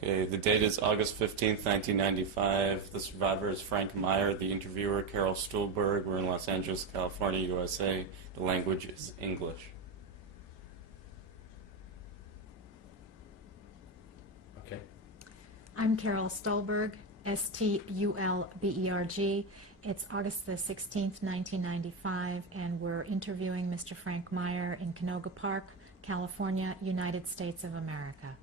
Okay, the date is August 15th, 1995. The survivor is Frank Meyer. The interviewer, Carol Stuhlberg. We're in Los Angeles, California, USA. The language is English. Okay. I'm Carol Stulberg, Stulberg. It's August the 16th, 1995, and we're interviewing Mr. Frank Meyer in Canoga Park, California, United States of America.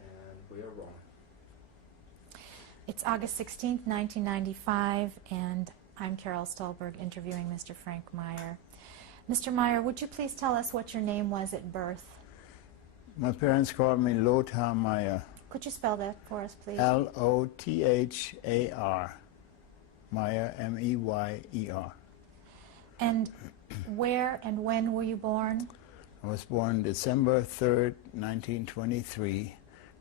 And we are wrong. It's August 16th, 1995, and I'm Carol Stulberg interviewing Mr. Frank Meyer. Mr. Meyer, would you please tell us what your name was at birth? My parents called me Lothar Meyer. Could you spell that for us, please? Lothar. Meyer, M-E-Y-E-R. And where and when were you born? I was born December 3rd, 1923,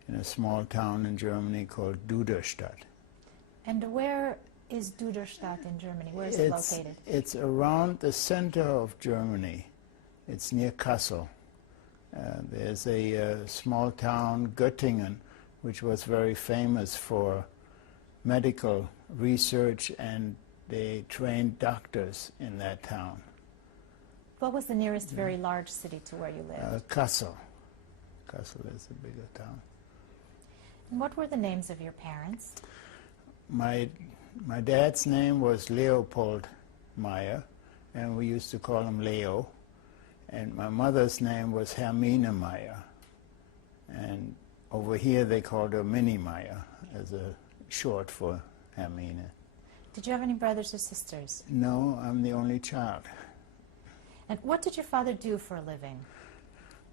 in a small town in Germany called Duderstadt. And where is Duderstadt in Germany? Where is it located? It's around the center of Germany. It's near Kassel. There's a small town, Göttingen, which was very famous for medical research, and they trained doctors in that town. What was the nearest very large city to where you lived? Kassel. Kassel is a bigger town. And what were the names of your parents? My dad's name was Leopold Meyer, and we used to call him Leo. And my mother's name was Hermine Meyer. And over here they called her Minnie Meyer as a short for Hermine. Did you have any brothers or sisters? No, I'm the only child. And what did your father do for a living?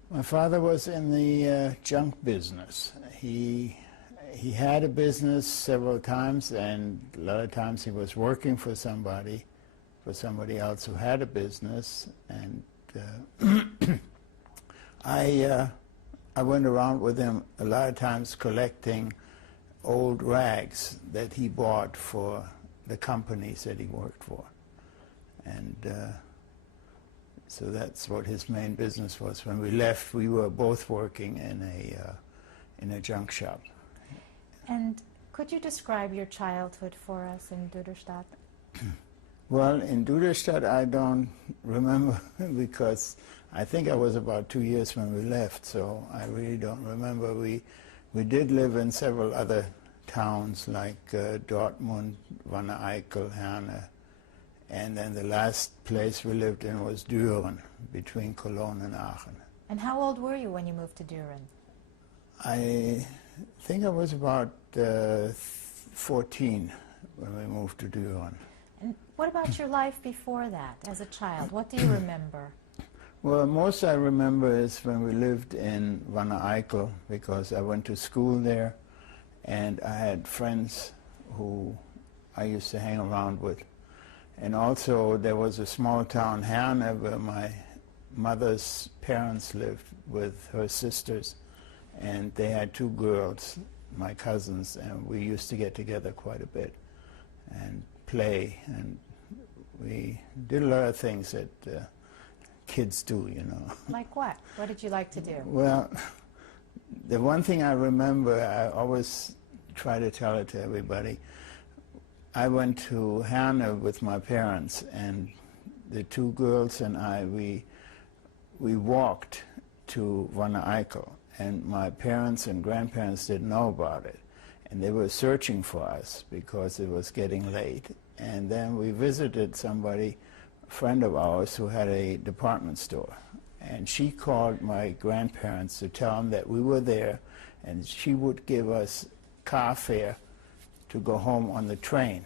My father was in the junk business. He had a business several times, and a lot of times he was working for somebody else who had a business. And I went around with him a lot of times collecting old rags that he bought for the companies that he worked for. And so that's what his main business was. When we left, we were both working in a junk shop. And could you describe your childhood for us in Duderstadt? Well, in Duderstadt, I don't remember because I think I was about 2 years when we left, so I really don't remember. We did live in several other towns like Dortmund, Wanne Eickel, Herne, and then the last place we lived in was Düren, between Cologne and Aachen. And how old were you when you moved to Düren? I think I was about 14 when we moved to Düren. And what about your life before that, as a child? What do you remember? Well, most I remember is when we lived in Wanne Eickel, because I went to school there, and I had friends who I used to hang around with. And also there was a small town, Herne, where my mother's parents lived with her sisters, and they had 2 girls, my cousins, and we used to get together quite a bit and play, and we did a lot of things that kids do, you know. Like what? What did you like to do? Well, the one thing I remember, I always try to tell it to everybody, I went to Herne with my parents, and the 2 girls and I, we walked to Wanne Eickel, and my parents and grandparents didn't know about it, and they were searching for us because it was getting late. And then we visited somebody, a friend of ours, who had a department store, and she called my grandparents to tell them that we were there, and she would give us car fare to go home on the train.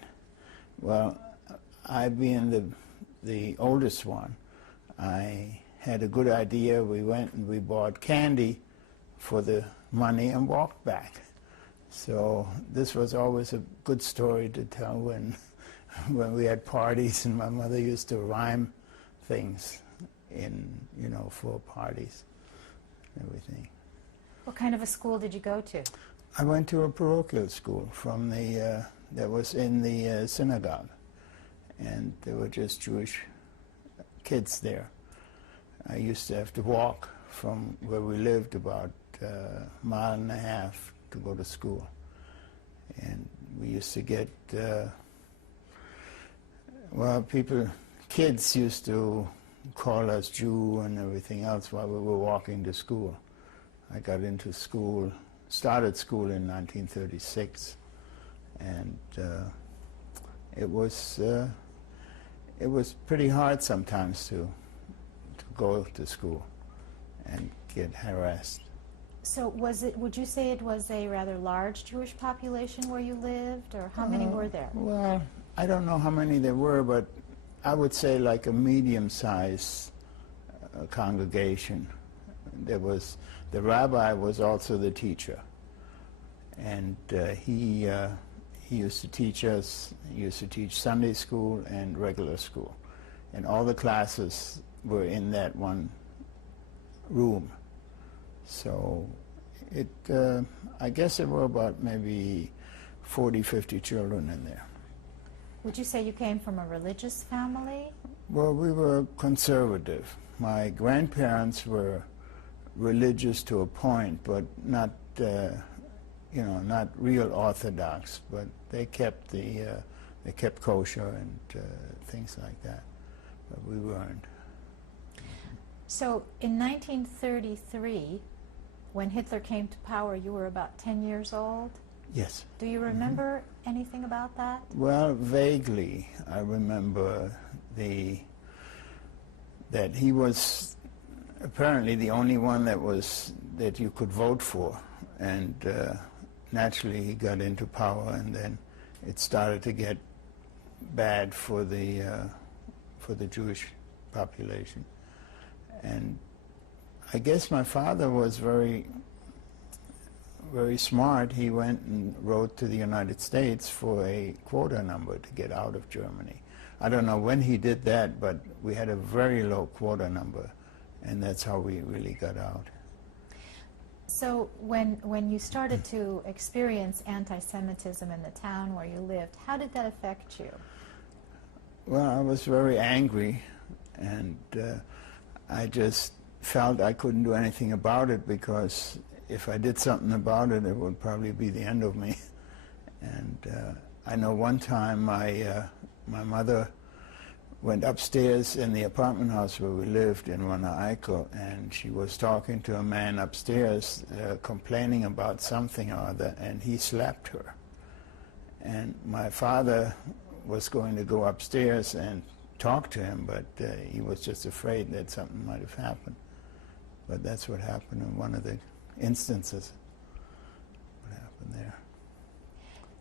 Well, I being the oldest one, I had a good idea. We went and we bought candy for the money and walked back. So this was always a good story to tell when we had parties, and my mother used to rhyme things in, you know, for parties and everything. What kind of a school did you go to? I went to a parochial school from that was in the synagogue, and there were just Jewish kids there. I used to have to walk from where we lived, about a mile and a half to go to school. And we used to get, kids used to call us Jew and everything else while we were walking to school. I got into school, started school in 1936, and it was pretty hard sometimes to go to school and get harassed. So would you say it was a rather large Jewish population where you lived, or how many were there? Well, I don't know how many there were, but I would say like a medium-sized congregation. There was, the rabbi was also the teacher, and he used to teach us, he used to teach Sunday school and regular school, and all the classes were in that one room. So I guess there were about maybe 40, 50 children in there. Would you say you came from a religious family? Well, we were conservative. My grandparents were religious to a point, but not, not real Orthodox. But they kept they kept kosher and things like that. But we weren't. So in 1933, when Hitler came to power, you were about 10 years old? Yes. Do you remember anything about that? Well, vaguely. I remember that he was apparently the only one that you could vote for, and naturally he got into power, and then it started to get bad for the Jewish population. And I guess my father was very, very smart. He went and wrote to the United States for a quota number to get out of Germany. I don't know when he did that, but we had a very low quota number, and that's how we really got out. So when you started to experience anti-Semitism in the town where you lived, how did that affect you? Well, I was very angry, and I just felt I couldn't do anything about it, because if I did something about it, it would probably be the end of me. And I know one time my mother went upstairs in the apartment house where we lived in Wanne Eickel, and she was talking to a man upstairs complaining about something or other, and he slapped her. And my father was going to go upstairs and talk to him, but he was just afraid that something might have happened. But that's what happened in one of the instances. What happened there.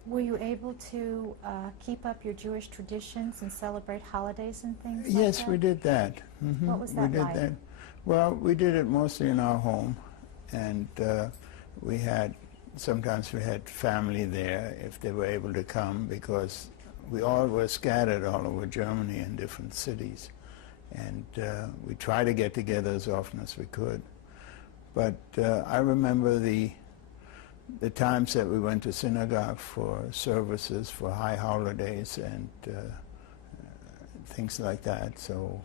Were you able to keep up your Jewish traditions and celebrate holidays and things like Yes, that? we did that. What was that like? That. Well, we did it mostly in our home, and sometimes we had family there if they were able to come, because we all were scattered all over Germany in different cities. And we tried to get together as often as we could. But I remember the times that we went to synagogue for services, for high holidays, and things like that. So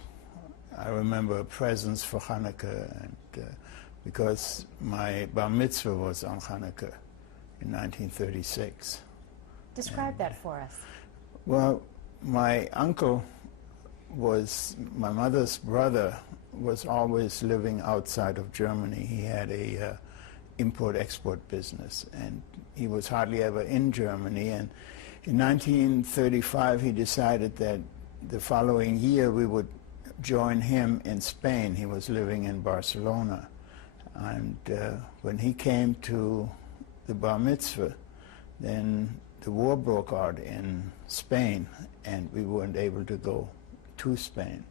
I remember presents for Hanukkah, and because my bar mitzvah was on Hanukkah in 1936. Describe that for us. Well, my uncle was, my mother's brother, was always living outside of Germany. He had a import-export business, and he was hardly ever in Germany. And in 1935, he decided that the following year we would join him in Spain. He was living in Barcelona. And when he came to the bar mitzvah, then the war broke out in Spain, and we weren't able to go to Spain.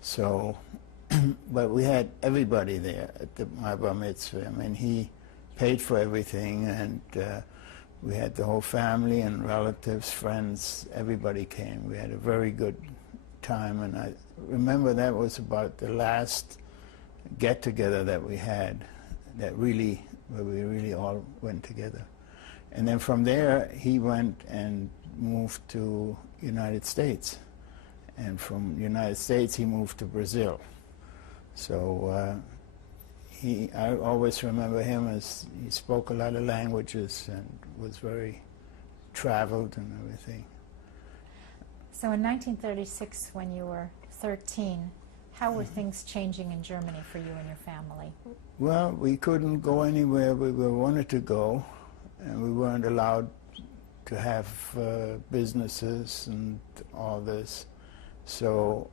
So, but we had everybody there at my bar mitzvah. I mean, he paid for everything, and we had the whole family and relatives, friends, everybody came. We had a very good time, and I remember that was about the last get-together that we had, where we really all went together. And then from there, he went and moved to United States. And from United States, he moved to Brazil. So I always remember him as he spoke a lot of languages and was very traveled and everything. So in 1936, when you were 13, how were things changing in Germany for you and your family? Well, we couldn't go anywhere we wanted to go, and we weren't allowed to have businesses and all this. So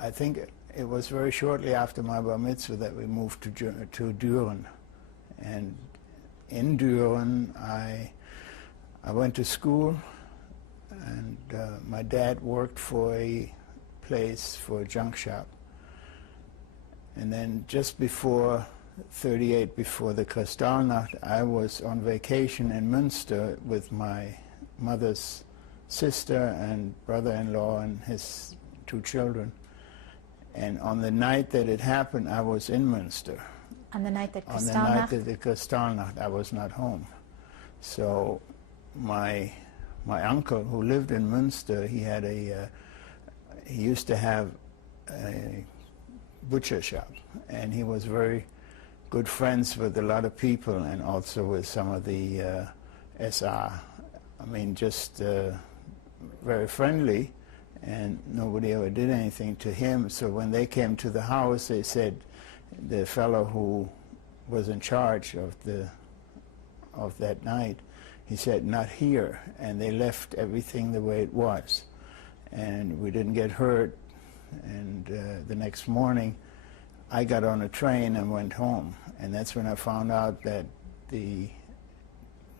I think it was very shortly after my bar mitzvah that we moved to Düren. And in Düren, I went to school, and my dad worked for a place, for a junk shop. And then just before 38, before the Kristallnacht, I was on vacation in Münster with my mother's sister and brother-in-law and his 2 children. And on the night that it happened, I was in Münster. On the night that On the Kristallnacht? night of the Kristallnacht, I was not home. So my uncle, who lived in Münster, he used to have a butcher shop, and he was very good friends with a lot of people, and also with some of the SR. I mean, just very friendly, and nobody ever did anything to him. So when they came to the house, they said the fellow who was in charge of that night, he said, "Not here," and they left everything the way it was, and we didn't get hurt. And the next morning, I got on a train and went home, and that's when I found out that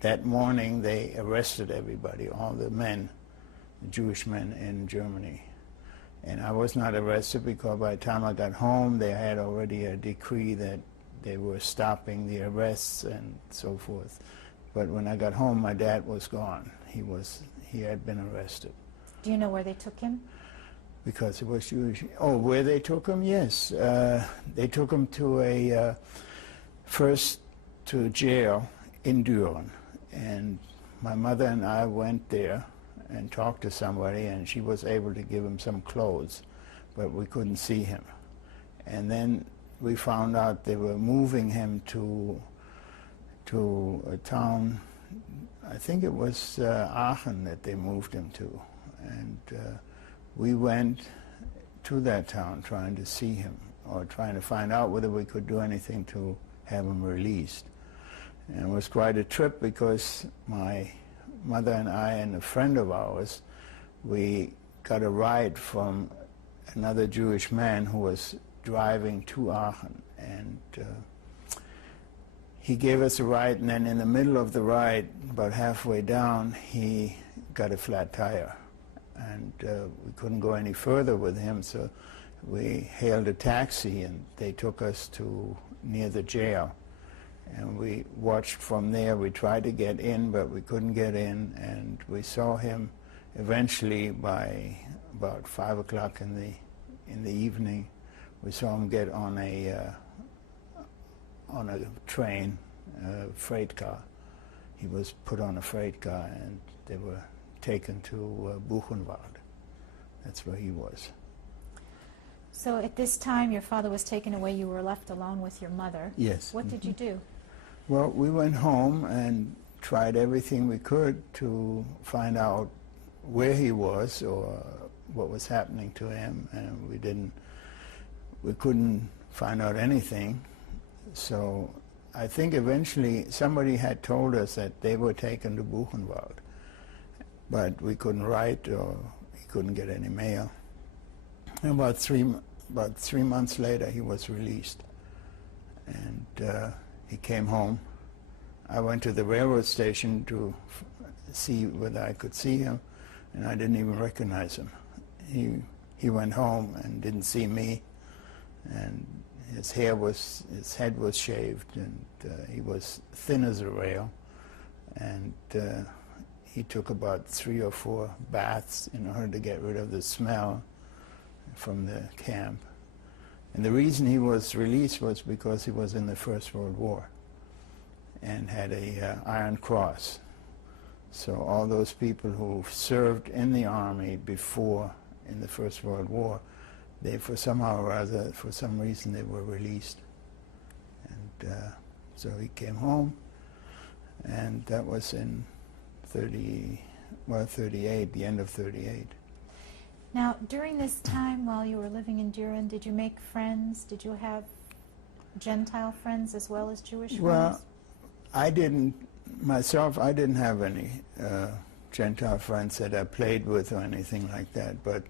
that morning they arrested everybody, all the men, the Jewish men in Germany. And I was not arrested because by the time I got home, they had already a decree that they were stopping the arrests and so forth. But when I got home, my dad was gone. He had been arrested. Do you know where they took him? Because it was Jewish. Oh, where they took him? Yes. They took him to first to jail in Düren. And my mother and I went there and talked to somebody, and she was able to give him some clothes, but we couldn't see him. And then we found out they were moving him to a town, I think it was Aachen that they moved him to. And we went to that town trying to see him, or trying to find out whether we could do anything to have him released. And it was quite a trip because my mother and I and a friend of ours, we got a ride from another Jewish man who was driving to Aachen. And he gave us a ride, and then in the middle of the ride, about halfway down, he got a flat tire. And we couldn't go any further with him, so we hailed a taxi, and they took us to near the jail. And we watched from there. We tried to get in, but we couldn't get in, and we saw him eventually by about 5 o'clock in the evening. We saw him get on a train, a freight car. He was put on a freight car, and they were taken to Buchenwald. That's where he was. So at this time, your father was taken away. You were left alone with your mother. Yes. What did you do? Well, we went home and tried everything we could to find out where he was or what was happening to him, and we couldn't find out anything. So I think eventually somebody had told us that they were taken to Buchenwald, but we couldn't write, or he couldn't get any mail. And about three months later, he was released, and he came home. I went to the railroad station to see whether I could see him, and I didn't even recognize him. He went home and didn't see me, and his head was shaved, and he was thin as a rail, and he took about 3 or 4 baths in order to get rid of the smell from the camp. And the reason he was released was because he was in the First World War and had a Iron Cross. So all those people who served in the army before in the First World War, they for some reason they were released. And so he came home, and that was in 38, the end of 38. Now, during this time while you were living in Duran, did you make friends? Did you have Gentile friends as well as Jewish friends? Well, I didn't have any Gentile friends that I played with or anything like that, but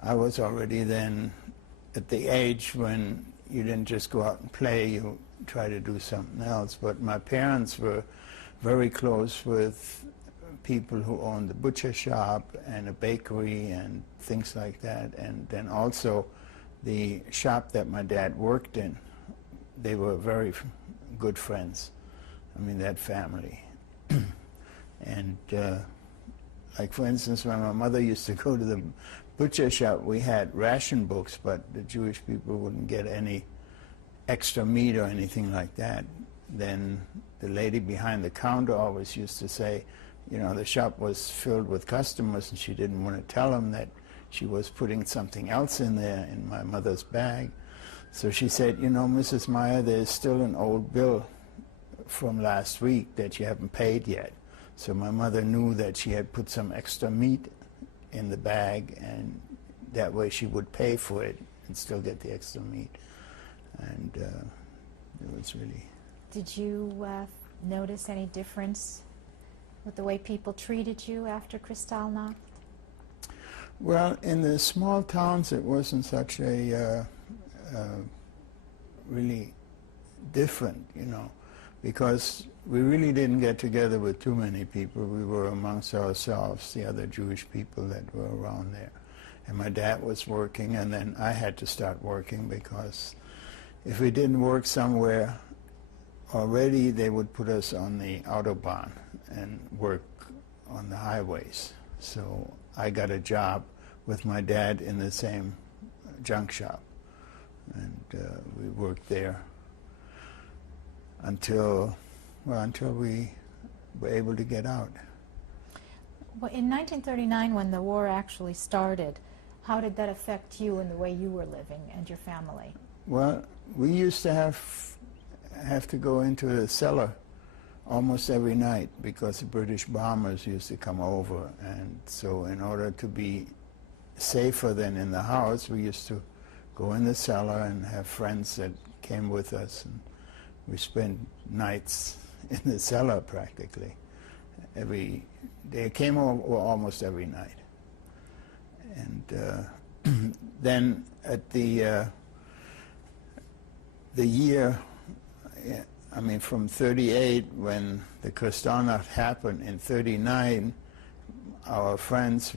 I was already then at the age when you didn't just go out and play, you try to do something else. But my parents were very close with people who owned a butcher shop and a bakery and things like that. And then also the shop that my dad worked in, they were very good friends. I mean, that family. And like, for instance, when my mother used to go to the butcher shop, we had ration books, but the Jewish people wouldn't get any extra meat or anything like that. Then the lady behind the counter always used to say, you know, the shop was filled with customers, and she didn't want to tell them that she was putting something else in there in my mother's bag. So she said, you know, Mrs. Meyer, there's still an old bill from last week that you haven't paid yet. So my mother knew that she had put some extra meat in the bag, and that way she would pay for it and still get the extra meat. And it was really... Did you notice any difference with the way people treated you after Kristallnacht? Well, in the small towns it wasn't such a really different, you know, because we really didn't get together with too many people. We were amongst ourselves, the other Jewish people that were around there. And my dad was working, and then I had to start working, because if we didn't work somewhere already, they would put us on the Autobahn and work on the highways. So I got a job with my dad in the same junk shop, and we worked there until we were able to get out. Well, in 1939, when the war actually started, how did that affect you and the way you were living and your family? Well, we used to have to go into the cellar almost every night, because the British bombers used to come over, and so in order to be safer than in the house, we used to go in the cellar and have friends that came with us, and we spent nights in the cellar practically. They came over almost every night. And then at the year, I mean, from 38, when the Kristallnacht happened, in 39, our friends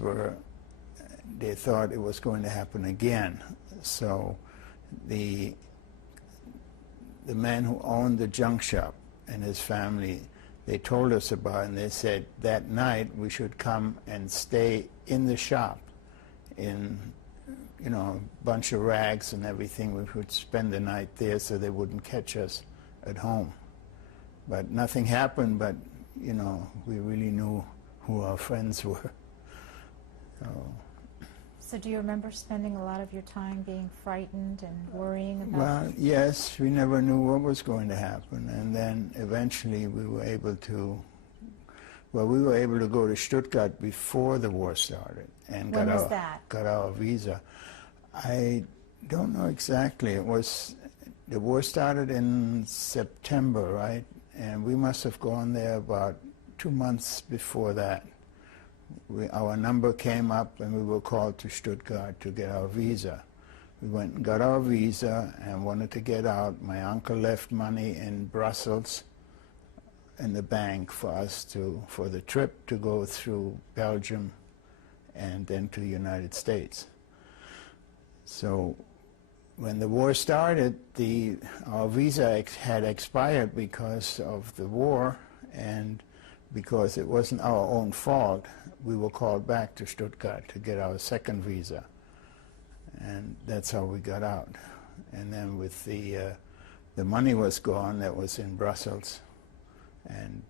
they thought it was going to happen again. So the man who owned the junk shop and his family, they told us about it, and they said that night we should come and stay in the shop in, you know, a bunch of rags and everything. We would spend the night there so they wouldn't catch us at home. But nothing happened, but, you know, we really knew who our friends were. So do you remember spending a lot of your time being frightened and worrying about... Well, yes, we never knew what was going to happen. And then eventually we were able to go to Stuttgart before the war started. And When was that? Got our visa. I don't know exactly. The war started in September, right? And we must have gone there about 2 months before that. Our number came up, and we were called to Stuttgart to get our visa. We went and got our visa and wanted to get out. My uncle left money in Brussels in the bank for us for the trip to go through Belgium and then to the United States. So when the war started, our visa had expired because of the war, and because it wasn't our own fault, we were called back to Stuttgart to get our second visa. And that's how we got out. And then with the money was gone that was in Brussels, and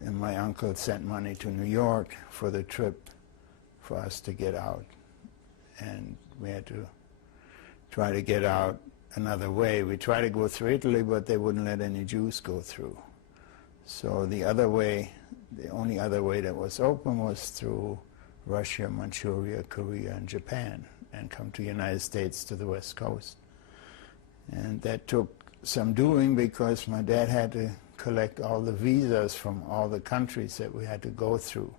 my uncle sent money to New York for the trip for us to get out. And we had to try to get out another way. We tried to go through Italy, but they wouldn't let any Jews go through. So the other way, the only other way that was open was through Russia, Manchuria, Korea, and Japan, and come to the United States to the West Coast. And that took some doing because my dad had to collect all the visas from all the countries that we had to go through.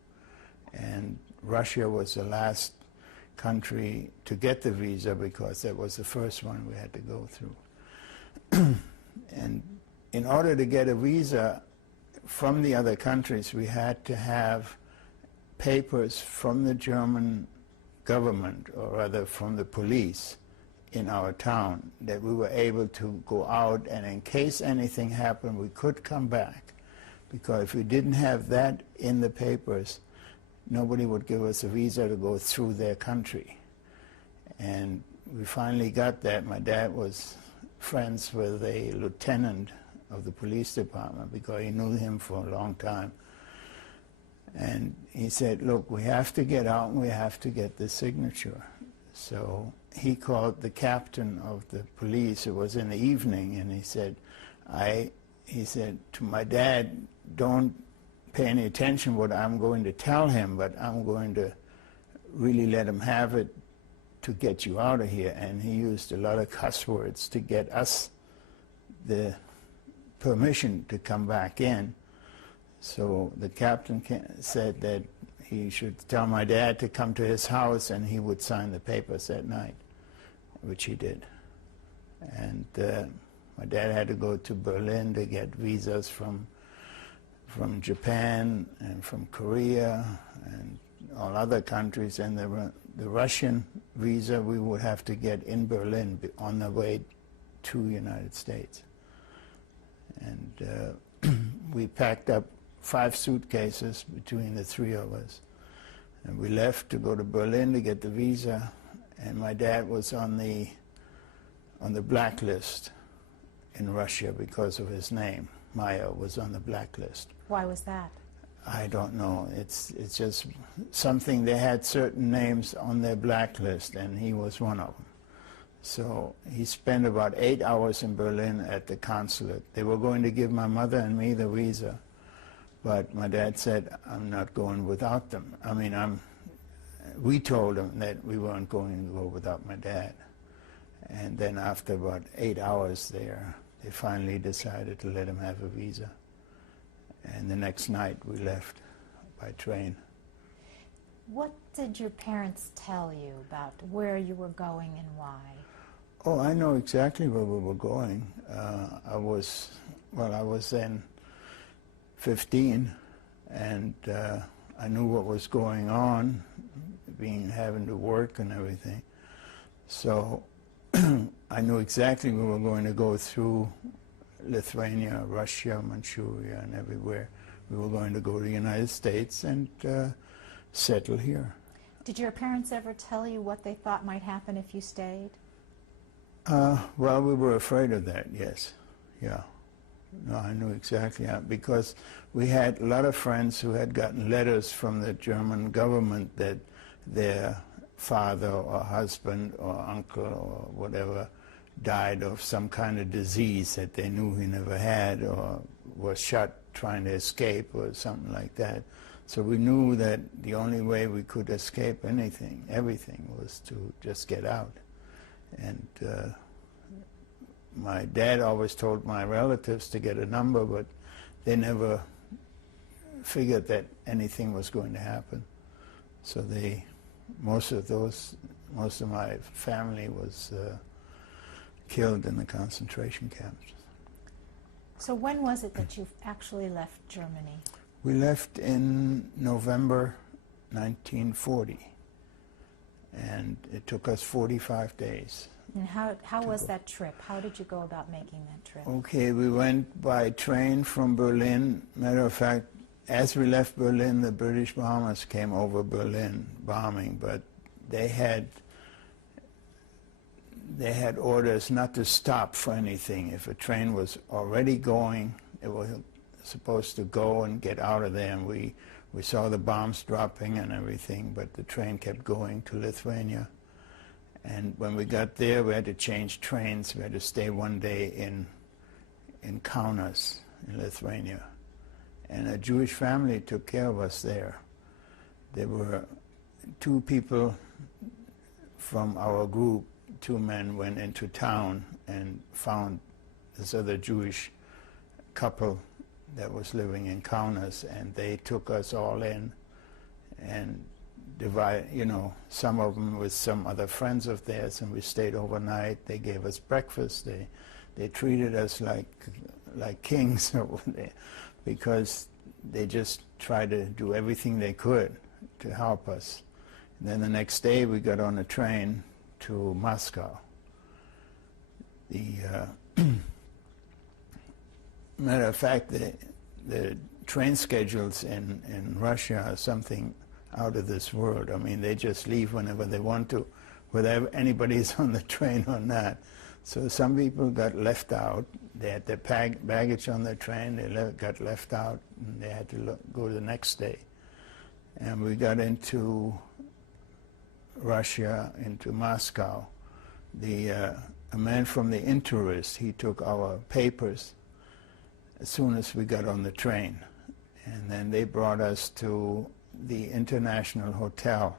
And Russia was the last country to get the visa because that was the first one we had to go through. And in order to get a visa from the other countries, we had to have papers from the German government, or rather from the police in our town, that we were able to go out, and in case anything happened, we could come back. Because if we didn't have that in the papers, nobody would give us a visa to go through their country. And we finally got that. My dad was friends with a lieutenant of the police department because he knew him for a long time. And he said, look, we have to get out and we have to get the signature. So he called the captain of the police. It was in the evening, and he said to my dad, don't pay any attention what I'm going to tell him, but I'm going to really let him have it to get you out of here. And he used a lot of cuss words to get us the permission to come back in. So the captain said that he should tell my dad to come to his house and he would sign the papers that night, which he did. And my dad had to go to Berlin to get visas from Japan and from Korea and all other countries. And the Russian visa we would have to get in Berlin on the way to the United States. And we packed up 5 suitcases between the 3 of us. And we left to go to Berlin to get the visa, and my dad was on the blacklist in Russia because of his name. Meyer was on the blacklist. Why was that? I don't know. It's just something. They had certain names on their blacklist, and he was one of them. So he spent about 8 hours in Berlin at the consulate. They were going to give my mother and me the visa, but my dad said, I'm not going without them. I mean, we told him that we weren't going to go without my dad. And then after about 8 hours there, they finally decided to let him have a visa. And the next night we left by train. What did your parents tell you about where you were going and why? Oh, I know exactly where we were going. I was then 15, and I knew what was going on, having to work and everything. So I knew exactly we were going to go through Lithuania, Russia, Manchuria, and everywhere. We were going to go to the United States and settle here. Did your parents ever tell you what they thought might happen if you stayed? Well, we were afraid of that, yes. Yeah. No, I knew exactly how, because we had a lot of friends who had gotten letters from the German government that their father or husband or uncle or whatever died of some kind of disease that they knew he never had, or was shot trying to escape or something like that. So we knew that the only way we could escape everything was to just get out. And my dad always told my relatives to get a number, but they never figured that anything was going to happen. So most of my family was killed in the concentration camps. So when was it that you actually left Germany? We left in November 1940, and it took us 45 days. And how was that trip? How did you go about making that trip? Okay, we went by train from Berlin. Matter of fact, as we left Berlin, the British bombers came over Berlin bombing, but they had orders not to stop for anything. If a train was already going, it was supposed to go and get out of there, and we saw the bombs dropping and everything, but the train kept going to Lithuania. And when we got there, we had to change trains. We had to stay one day in Kaunas, in Lithuania. And a Jewish family took care of us there. There were two people from our group, two men went into town and found this other Jewish couple that was living in Kaunas, and they took us all in and divide, you know, some of them with some other friends of theirs, and we stayed overnight. They gave us breakfast. They treated us like kings over there, because they just tried to do everything they could to help us. And then the next day we got on a train to Moscow. The matter of fact, the train schedules in Russia are something out of this world. I mean, they just leave whenever they want to, whether anybody's on the train or not. So some people got left out. They had their baggage on the train. They got left out, and they had to go the next day. And we got into Russia, into Moscow. A man from the Interest, he took our papers as soon as we got on the train. And then they brought us to the International Hotel,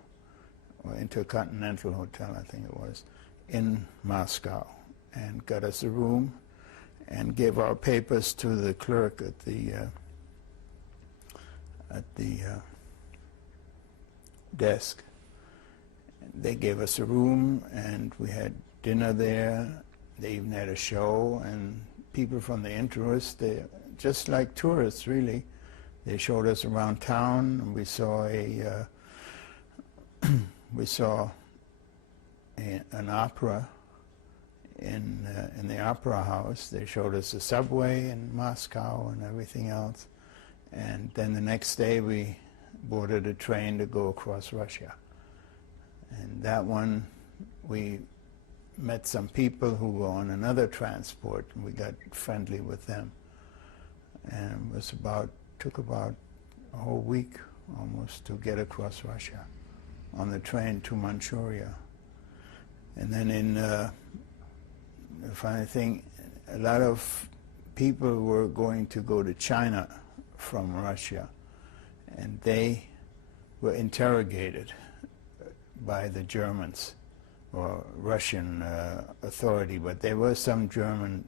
or Intercontinental Hotel, I think it was, in Moscow, and got us a room and gave our papers to the clerk at the desk. They gave us a room, and we had dinner there. They even had a show, and people from the Interest, they just like tourists, really. They showed us around town, and we saw an opera in the opera house. They showed us the subway in Moscow and everything else. And then the next day we boarded a train to go across Russia. And that one, we met some people who were on another transport, and we got friendly with them. And it was took about a whole week almost to get across Russia on the train to Manchuria. And then the funny thing, a lot of people were going to go to China from Russia, and they were interrogated by the Germans or Russian authority, but there was some German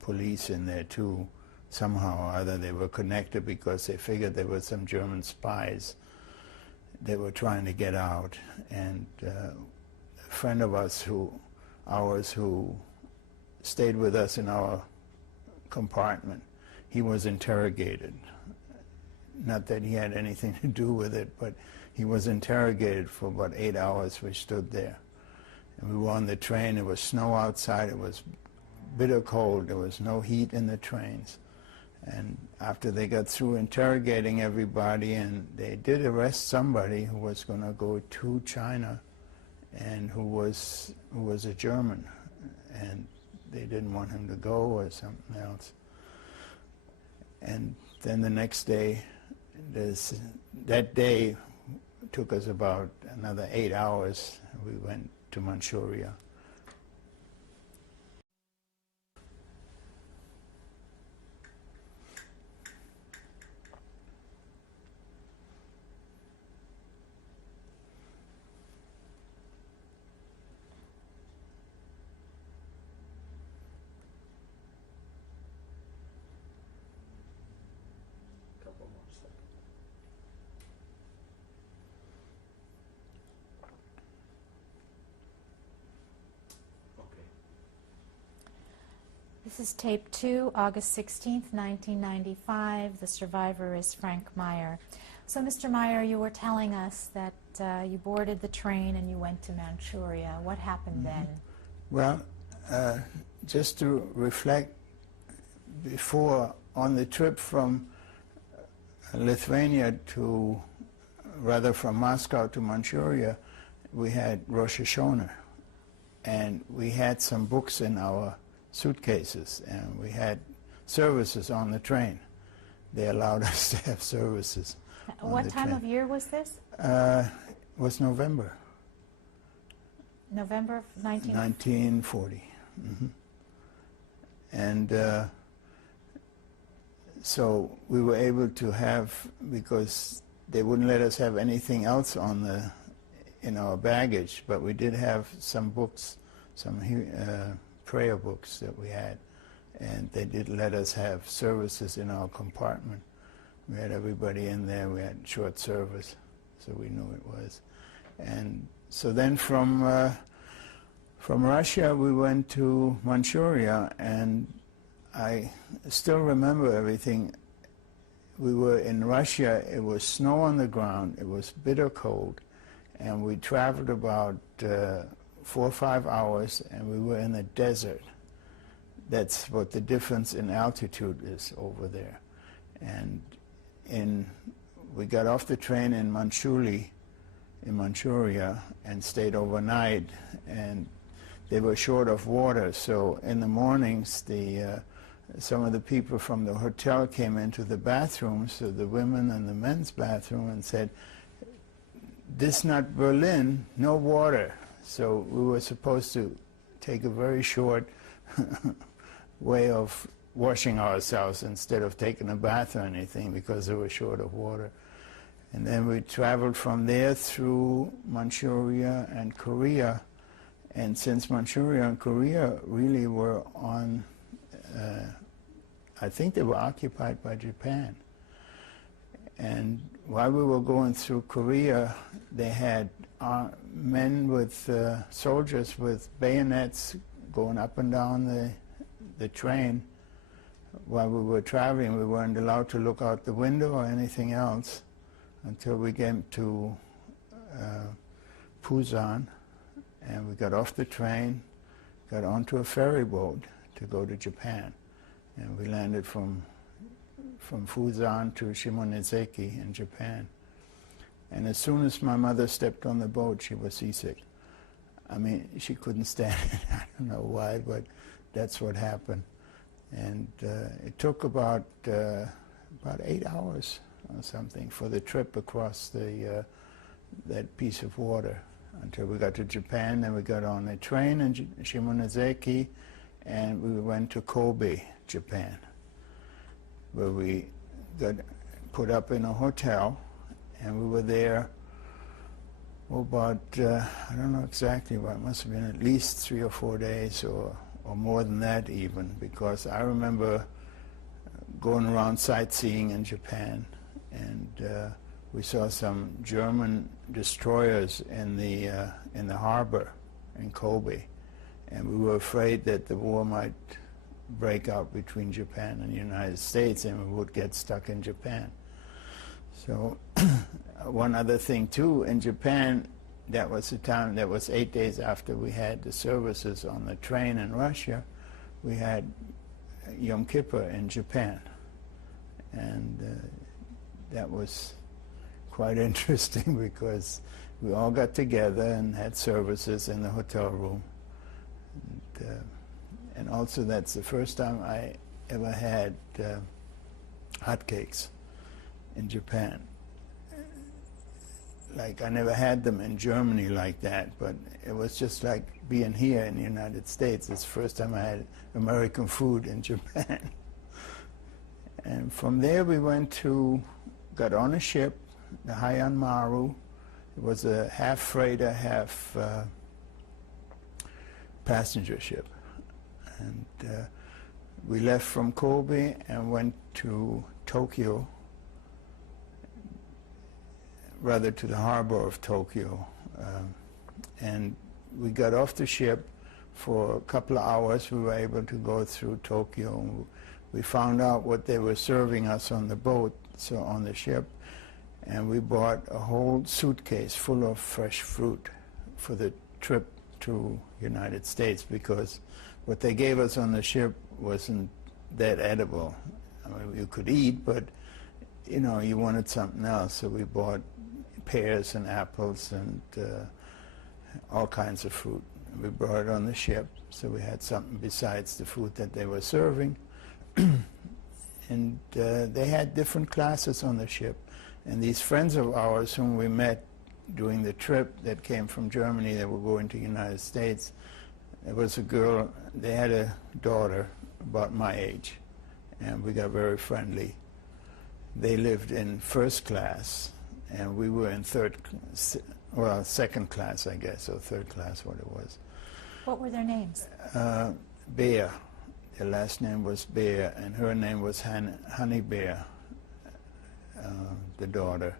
police in there too. Somehow or other they were connected, because they figured there were some German spies they were trying to get out. And a friend of ours who stayed with us in our compartment, he was interrogated. Not that he had anything to do with it, but he was interrogated for about 8 hours. We stood there. And we were on the train. There was snow outside. It was bitter cold. There was no heat in the trains. And after they got through interrogating everybody, and they did arrest somebody who was going to go to China, and who was a German, and they didn't want him to go or something else. And then the next day, that day took us about another 8 hours. We went to Manchuria. This is tape 2, August 16th, 1995. The survivor is Frank Meyer. So, Mr. Meyer, you were telling us that you boarded the train and you went to Manchuria. What happened then? Well, just to reflect, before, on the trip from Lithuania from Moscow to Manchuria, we had Rosh Hashanah, and we had some books in our suitcases, and we had services on the train. They allowed us to have services. What time of year was this? It was November. November of 1940. Hmm. And so we were able to have, because they wouldn't let us have anything else in our baggage, but we did have some books, some prayer books that we had, and they did let us have services in our compartment. We had everybody in there. We had short service, so we knew it was. And so then from Russia we went to Manchuria, and I still remember everything. We were in Russia. It was snow on the ground. It was bitter cold, and we traveled about 4 or 5 hours, and we were in the desert. That's what the difference in altitude is over there. And we got off the train in Manchuria, and stayed overnight, and they were short of water. So in the mornings, some of the people from the hotel came into the bathrooms, so the women and the men's bathroom, and said, "This not Berlin, no water." So we were supposed to take a very short way of washing ourselves instead of taking a bath or anything, because they were short of water. And then we traveled from there through Manchuria and Korea. And since Manchuria and Korea really were on, I think they were occupied by Japan. And while we were going through Korea, they had men with soldiers with bayonets going up and down the train. While we were traveling, we weren't allowed to look out the window or anything else until we came to Busan, and we got off the train, got onto a ferry boat to go to Japan. And we landed from Busan to Shimonoseki in Japan. And as soon as my mother stepped on the boat, she was seasick. I mean, she couldn't stand it. I don't know why, but that's what happened. And it took about 8 hours or something for the trip across that piece of water until we got to Japan. Then we got on a train in Shimonoseki, and we went to Kobe, Japan, where we got put up in a hotel, and we were there about, I don't know exactly, but it must have been at least 3 or 4 days, or more than that even, because I remember going around sightseeing in Japan, and we saw some German destroyers in the harbor in Kobe, and we were afraid that the war might break out between Japan and the United States, and we would get stuck in Japan. So one other thing too, in Japan, that was the time, that was 8 days after we had the services on the train in Russia, we had Yom Kippur in Japan. And that was quite interesting because we all got together and had services in the hotel room. And also that's the first time I ever had hotcakes in Japan. Like, I never had them in Germany like that, but it was just like being here in the United States. It's the first time I had American food in Japan. And from there we got on a ship, the Heian Maru. It was a half freighter, half passenger ship. And we left from Kobe and went to Tokyo, rather to the harbor of Tokyo. And we got off the ship. For a couple of hours we were able to go through Tokyo. We found out what they were serving us on the boat, so on the ship, and we bought a whole suitcase full of fresh fruit for the trip to United States, because what they gave us on the ship wasn't that edible. I mean, you could eat, but you know, you wanted something else, so we bought pears and apples and all kinds of fruit. And we brought it on the ship, so we had something besides the food that they were serving. And they had different classes on the ship. And these friends of ours whom we met during the trip that came from Germany that were going to the United States. There was a girl, they had a daughter about my age, and we got very friendly. They lived in first class, and we were in second class, I guess, or third class, what it was. What were their names? Bear. Their last name was Bear, and her name was Honey Bear, the daughter.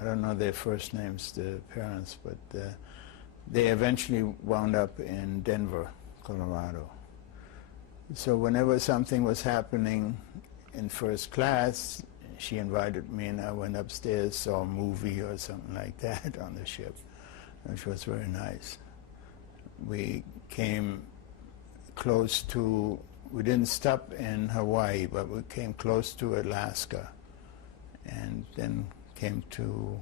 I don't know their first names, the parents, but they eventually wound up in Denver, Colorado. So whenever something was happening in first class, she invited me, and I went upstairs, saw a movie or something like that on the ship, which was very nice. We came close to, we didn't stop in Hawaii, but we came close to Alaska, and then came to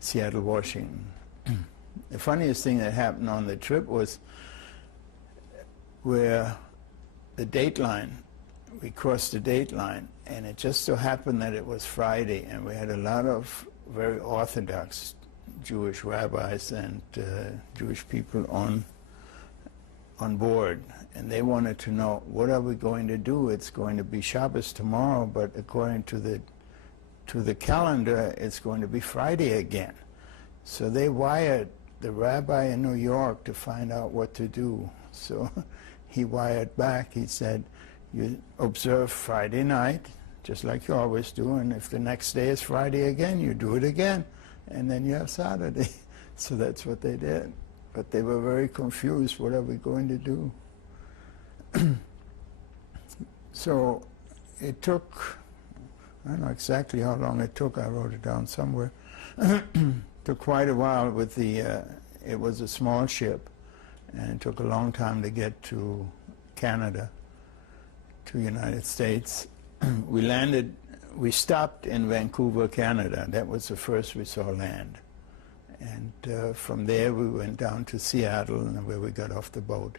Seattle, Washington. The funniest thing that happened on the trip was where the date line, we crossed the date line, and it just so happened that it was Friday, and we had a lot of very Orthodox Jewish rabbis and Jewish people on board, and they wanted to know, what are we going to do? It's going to be Shabbos tomorrow, but according to the calendar, it's going to be Friday again. So they wired the rabbi in New York to find out what to do. So he wired back. He said, you observe Friday night, just like you always do, and if the next day is Friday again, you do it again, and then you have Saturday. So that's what they did. But they were very confused. What are we going to do? So it took, I don't know exactly how long it took. I wrote it down somewhere. Took quite a while with the, it was a small ship, and it took a long time to get to Canada, to United States. We landed, we stopped in Vancouver, Canada. That was the first we saw land. And from there we went down to Seattle, and where we got off the boat.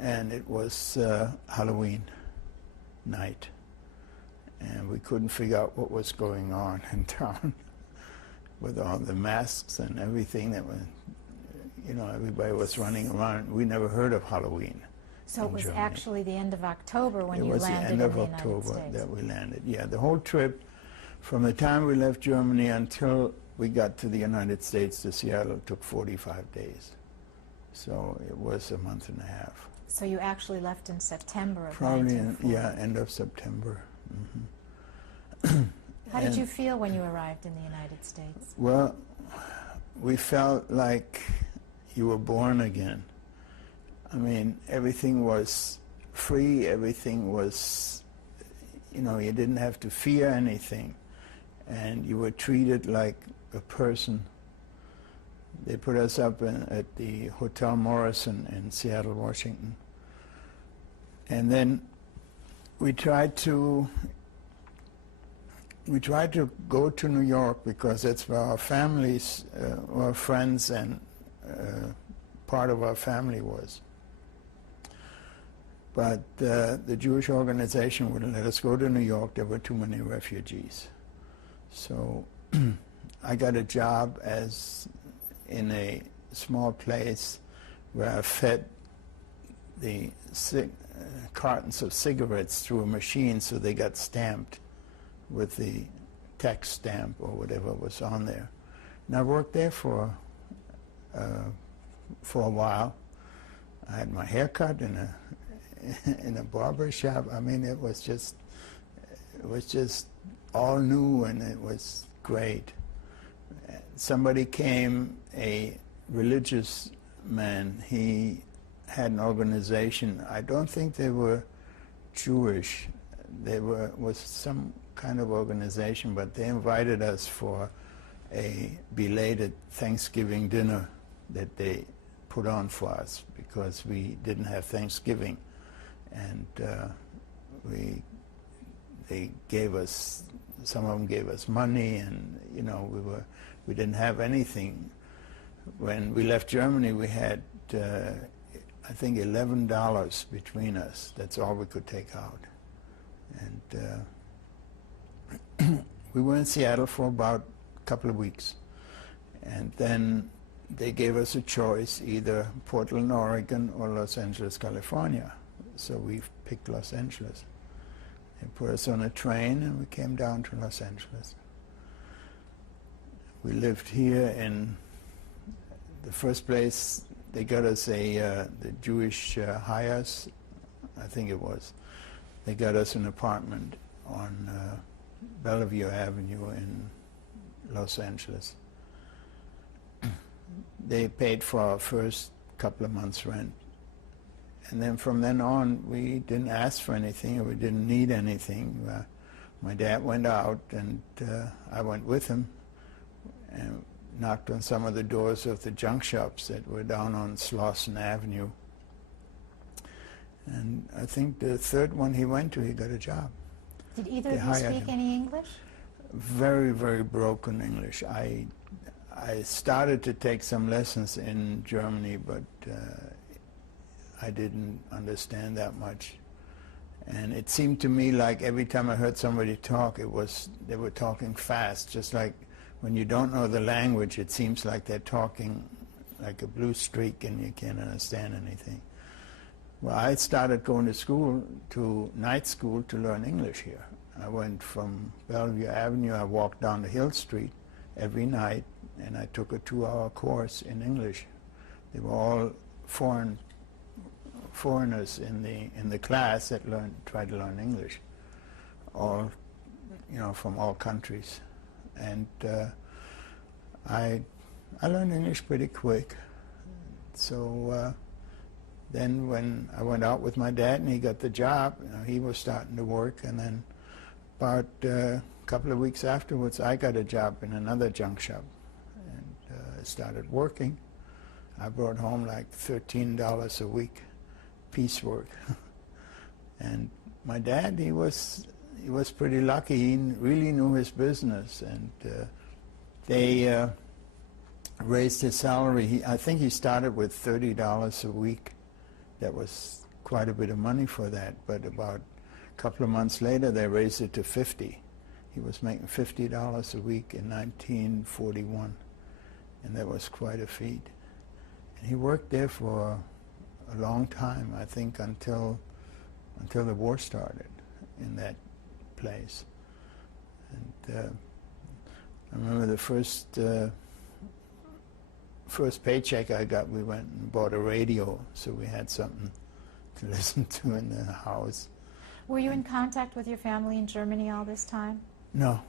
And it was Halloween night, and we couldn't figure out what was going on in town with all the masks and everything that was, you know, everybody was running around. We never heard of Halloween. So it was Germany. Actually the end of October when you landed in the United States. It was the end of October that we landed. Yeah, the whole trip, from the time we left Germany until we got to the United States, to Seattle, took 45 days. So it was a month and a half. So you actually left in September of Probably, 1940. end of September. How did you feel when you arrived in the United States? Well, we felt like you were born again. I mean, everything was free, everything was, you know, you didn't have to fear anything, and you were treated like a person. They put us up at the Hotel Morrison in Seattle, Washington. And then we tried to go to New York because that's where our families, our friends and part of our family was. But the Jewish organization wouldn't let us go to New York. There were too many refugees. So I got a job in a small place where I fed the cartons of cigarettes through a machine so they got stamped with the tax stamp or whatever was on there. And I worked there for a while. I had my hair cut in a barber shop. I mean, it was just all new, and it was great. Somebody came, a religious man. He had an organization. I don't think they were Jewish. They was some kind of organization, but they invited us for a belated Thanksgiving dinner that they put on for us because we didn't have Thanksgiving, and they gave us, some of them gave us money, and you know, we didn't have anything. When we left Germany, we had I think $11 between us. That's all we could take out, and we were in Seattle for about couple of weeks. And then they gave us a choice, either Portland, Oregon, or Los Angeles, California. So we picked Los Angeles. They put us on a train, and we came down to Los Angeles. We lived here in the first place. They got us the Jewish Hayas, I think it was. They got us an apartment on Bellevue Avenue in Los Angeles. They paid for our first couple of months' rent. And then from then on, we didn't ask for anything, or we didn't need anything. My dad went out, and I went with him and knocked on some of the doors of the junk shops that were down on Slauson Avenue. And I think the third one he went to, he got a job. Did either They of you hired speak him. any English? Very, very broken English. I started to take some lessons in Germany, but I didn't understand that much. And it seemed to me like every time I heard somebody talk, they were talking fast, just like when you don't know the language, it seems like they're talking like a blue streak and you can't understand anything. Well, I started going to school, to night school, to learn English here. I went from Bellevue Avenue, I walked down to Hill Street every night, and I took a 2-hour course in English. They were all foreigners in the class that tried to learn English, all, from all countries. And I learned English pretty quick. So then when I went out with my dad and he got the job, he was starting to work, and then about a couple of weeks afterwards, I got a job in another junk shop, and I started working. I brought home like $13 a week, piecework. And my dad, he was pretty lucky. He really knew his business, and they raised his salary. I think he started with $30 a week. That was quite a bit of money for that, but about a couple of months later, they raised it to $50. He was making $50 a week in 1941, and that was quite a feat. And he worked there for a long time, I think, until the war started in that place. And I remember the first paycheck I got, we went and bought a radio, so we had something to listen to in the house. Were you in contact with your family in Germany all this time? No,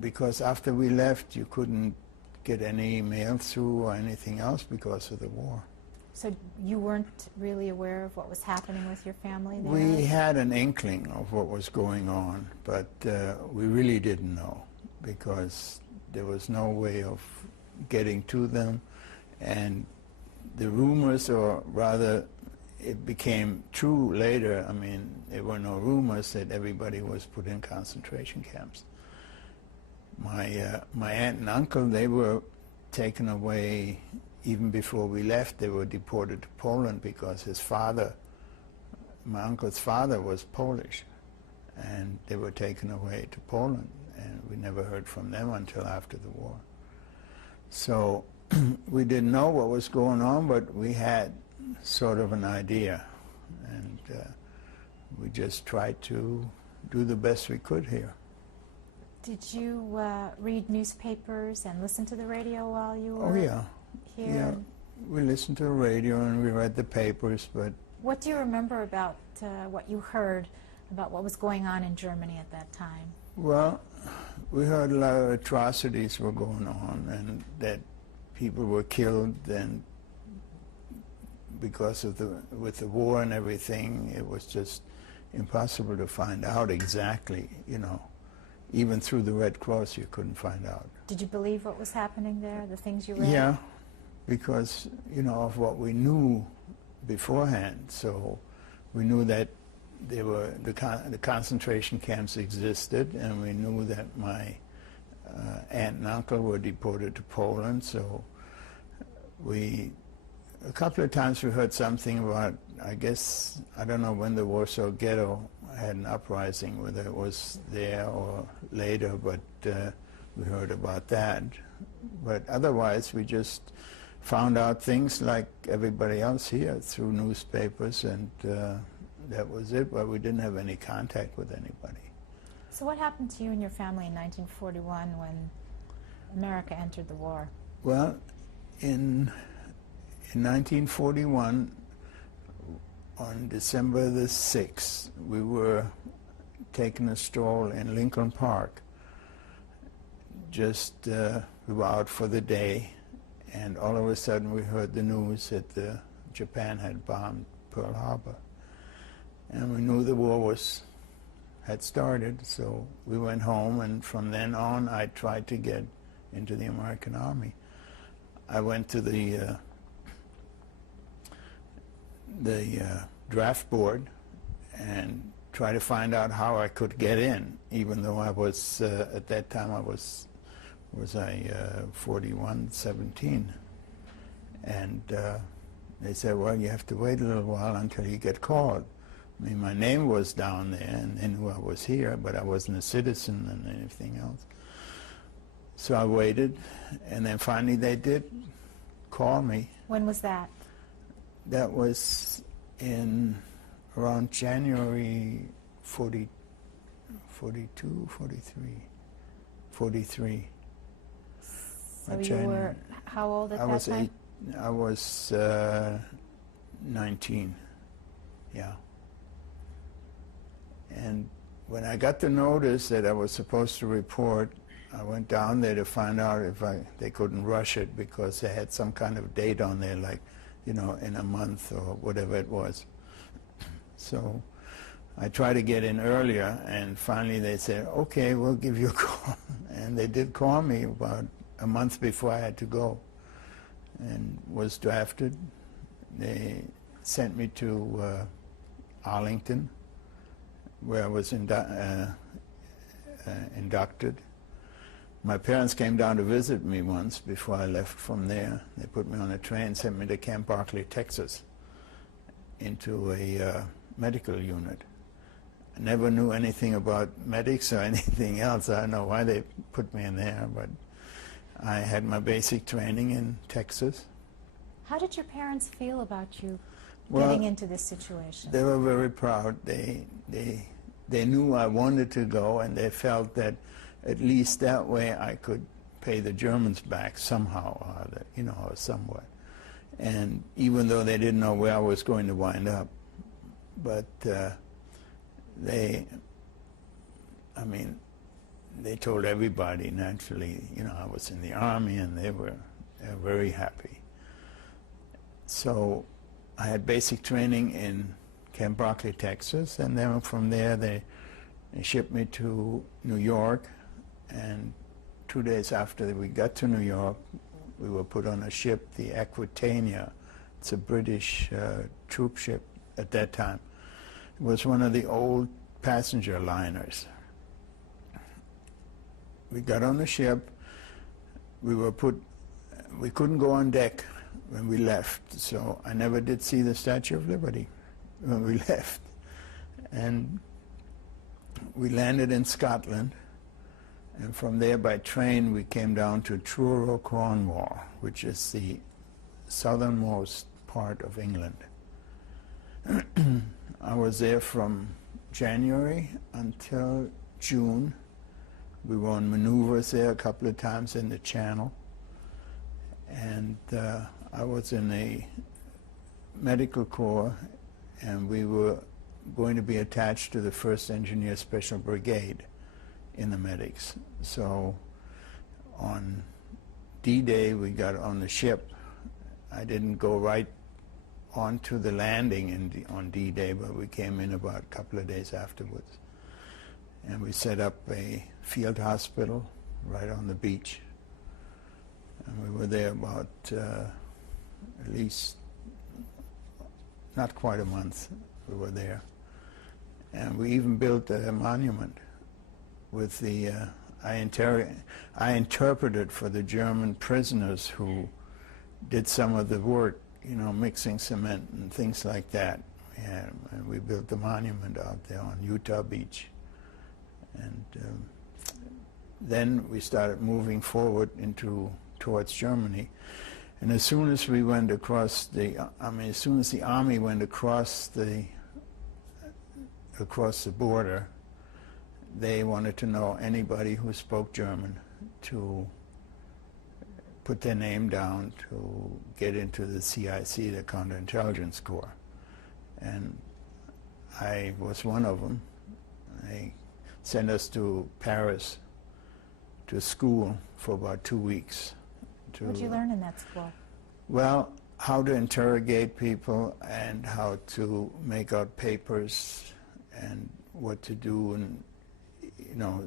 because after we left, you couldn't get any mail through or anything else because of the war. So you weren't really aware of what was happening with your family there? We had an inkling of what was going on, but we really didn't know, because there was no way of getting to them. And the rumors, or rather it became true later, I mean, there were no rumors that everybody was put in concentration camps. My aunt and uncle, they were taken away even before we left. They were deported to Poland because his father, my uncle's father, was Polish, and they were taken away to Poland, and we never heard from them until after the war. So we didn't know what was going on, but we had sort of an idea, and we just tried to do the best we could here. Did you read newspapers and listen to the radio while you were here? Yeah, we listened to the radio and we read the papers, but... What do you remember about what you heard about what was going on in Germany at that time? Well, we heard a lot of atrocities were going on, and that people were killed, and because of with the war and everything, it was just impossible to find out exactly, Even through the Red Cross, you couldn't find out. Did you believe what was happening there, the things you read? Yeah, because, of what we knew beforehand. So we knew that there were the concentration camps existed, and we knew that my aunt and uncle were deported to Poland. So a couple of times we heard something about, I guess, I don't know when the Warsaw Ghetto had an uprising, whether it was there or later, but we heard about that. But otherwise, we just found out things like everybody else here through newspapers, and that was it, but we didn't have any contact with anybody. So what happened to you and your family in 1941 when America entered the war? Well, in 1941, on December the 6th, we were taking a stroll in Lincoln Park. Just, we were out for the day, and all of a sudden we heard the news that Japan had bombed Pearl Harbor. And we knew the war had started, so we went home, and from then on I tried to get into the American Army. I went to the draft board and tried to find out how I could get in, even though I was, at that time I was 41, 17. And they said, well, you have to wait a little while until you get called. I mean, my name was down there, and they knew I was here, but I wasn't a citizen and anything else. So I waited, and then finally they did call me. When was that? That was in around January 42, 43. So you were how old at that time? I was 19, yeah. And when I got the notice that I was supposed to report, I went down there to find out if they couldn't rush it, because they had some kind of date on there, like, you know, in a month or whatever it was. So I tried to get in earlier, and finally they said, okay, we'll give you a call. And they did call me about a month before I had to go, and was drafted. They sent me to Arlington, where I was inducted. My parents came down to visit me once before I left from there. They put me on a train, sent me to Camp Barkley, Texas, into a medical unit. I never knew anything about medics or anything else. I don't know why they put me in there, but I had my basic training in Texas. How did your parents feel about you Well, getting into this situation? They were very proud. They knew I wanted to go, and they felt that at least that way I could pay the Germans back somehow, or you know, or somewhat. And even though they didn't know where I was going to wind up, but they told everybody, naturally, you know, I was in the Army, and they were very happy. So I had basic training in Camp Barkley, Texas, and then from there they shipped me to New York, and 2 days after we got to New York, we were put on a ship, the Aquitania. It's a British troop ship at that time. It was one of the old passenger liners. We got on the ship. We couldn't go on deck when we left, so I never did see the Statue of Liberty when we left. And we landed in Scotland, and from there by train we came down to Truro, Cornwall, which is the southernmost part of England. I was there from January until June. We were on maneuvers there a couple of times in the Channel, and I was in a medical corps, and we were going to be attached to the 1st Engineer Special Brigade in the medics. So on D-Day we got on the ship. I didn't go right onto the landing on D-Day, but we came in about a couple of days afterwards. And we set up a field hospital right on the beach. And we were there about at least, not quite a month, we were there. And we even built a monument with the, I interpreted for the German prisoners who did some of the work, you know, mixing cement and things like that. And we built the monument out there on Utah Beach. And then we started moving forward towards Germany. And as soon as we went across as soon as the army went across the border, they wanted to know anybody who spoke German to put their name down to get into the CIC, the Counterintelligence Corps. And I was one of them. They sent us to Paris to school for about 2 weeks. What did you learn in that school? Well, how to interrogate people and how to make out papers and what to do, and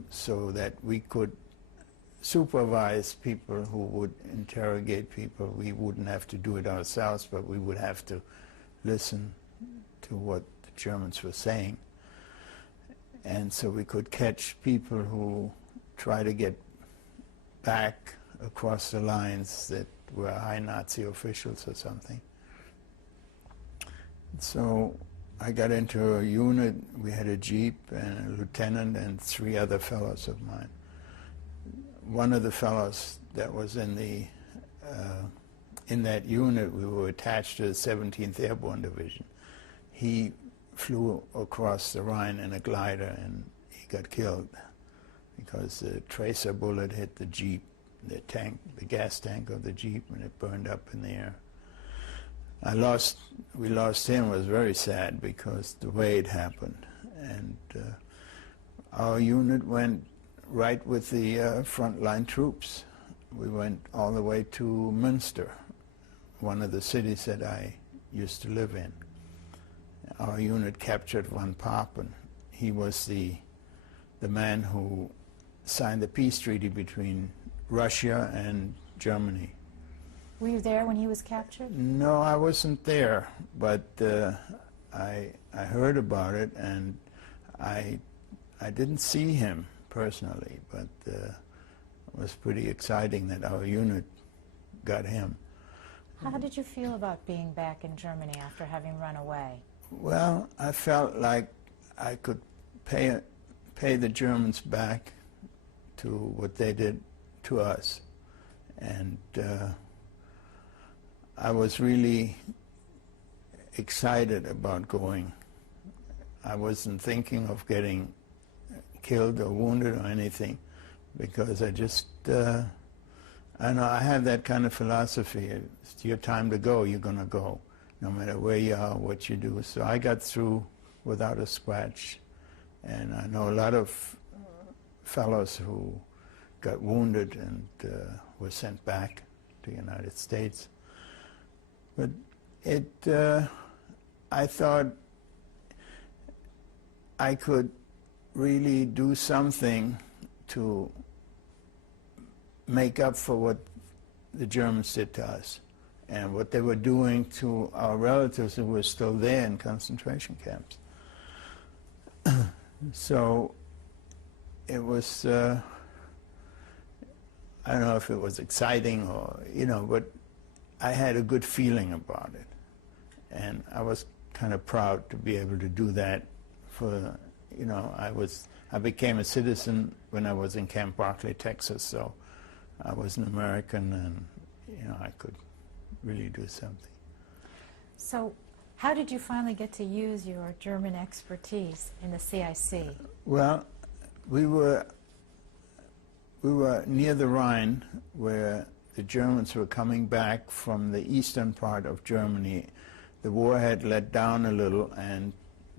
so that we could supervise people who would interrogate people. We wouldn't have to do it ourselves, but we would have to listen to what the Germans were saying. And so we could catch people who try to get back across the lines that were high Nazi officials or something. So I got into a unit. We had a jeep and a lieutenant and 3 other fellows of mine. One of the fellows that was in that unit, we were attached to the 17th Airborne Division. He flew across the Rhine in a glider, and he got killed because the tracer bullet hit the jeep, the gas tank of the jeep, and it burned up in the air. We lost him. It was very sad because the way it happened. And our unit went right with the frontline troops. We went all the way to Münster, one of the cities that I used to live in. Our unit captured von Papen. He was the man who signed the peace treaty between Russia and Germany. Were you there when he was captured? No, I wasn't there, but I heard about it, and I didn't see him personally, but it was pretty exciting that our unit got him. How did you feel about being back in Germany after having run away? Well, I felt like I could pay the Germans back to what they did to us. And I was really excited about going. I wasn't thinking of getting killed or wounded or anything, because I just, I know I have that kind of philosophy. It's your time to go, you're going to go, no matter where you are, what you do. So I got through without a scratch. And I know a lot of fellows who got wounded and were sent back to the United States. But I thought I could really do something to make up for what the Germans did to us and what they were doing to our relatives who were still there in concentration camps. So it was, I don't know if it was exciting or, but I had a good feeling about it. And I was kind of proud to be able to do that for, I became a citizen when I was in Camp Barclay, Texas, so I was an American, and, I could really do something. So how did you finally get to use your German expertise in the CIC? Well, we were near the Rhine, where the Germans were coming back from the eastern part of Germany. The war had let down a little, and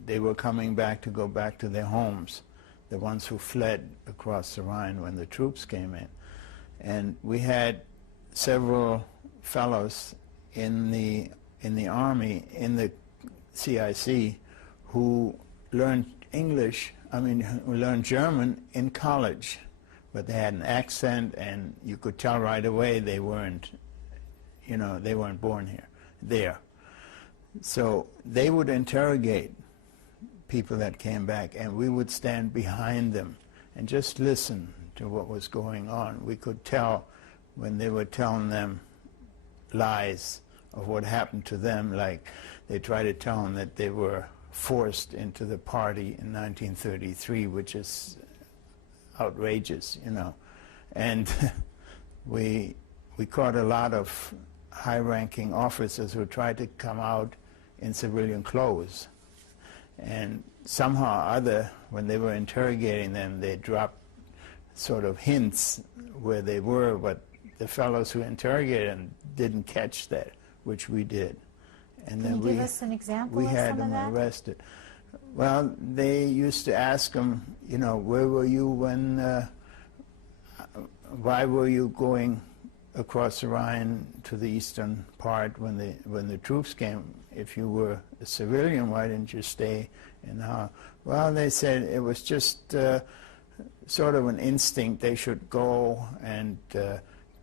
they were coming back to go back to their homes, the ones who fled across the Rhine when the troops came in. And we had several fellows in the army, in the CIC, who learned who learned German in college, but they had an accent, and you could tell right away they weren't born there. So they would interrogate people that came back, and we would stand behind them and just listen to what was going on. We could tell when they were telling them lies of what happened to them, like they tried to tell them that they were forced into the party in 1933, which is outrageous, And we caught a lot of high-ranking officers who tried to come out in civilian clothes. And somehow or other, when they were interrogating them, they dropped sort of hints where they were, but the fellows who interrogated them didn't catch that, which we did. And Can you give us an example we of had some of them that? arrested. Well, they used to ask them, you know, where were you when, why were you going across the Rhine to the eastern part when the troops came? If you were a civilian, why didn't you stay in the house? Well, they said it was just sort of an instinct. They should go and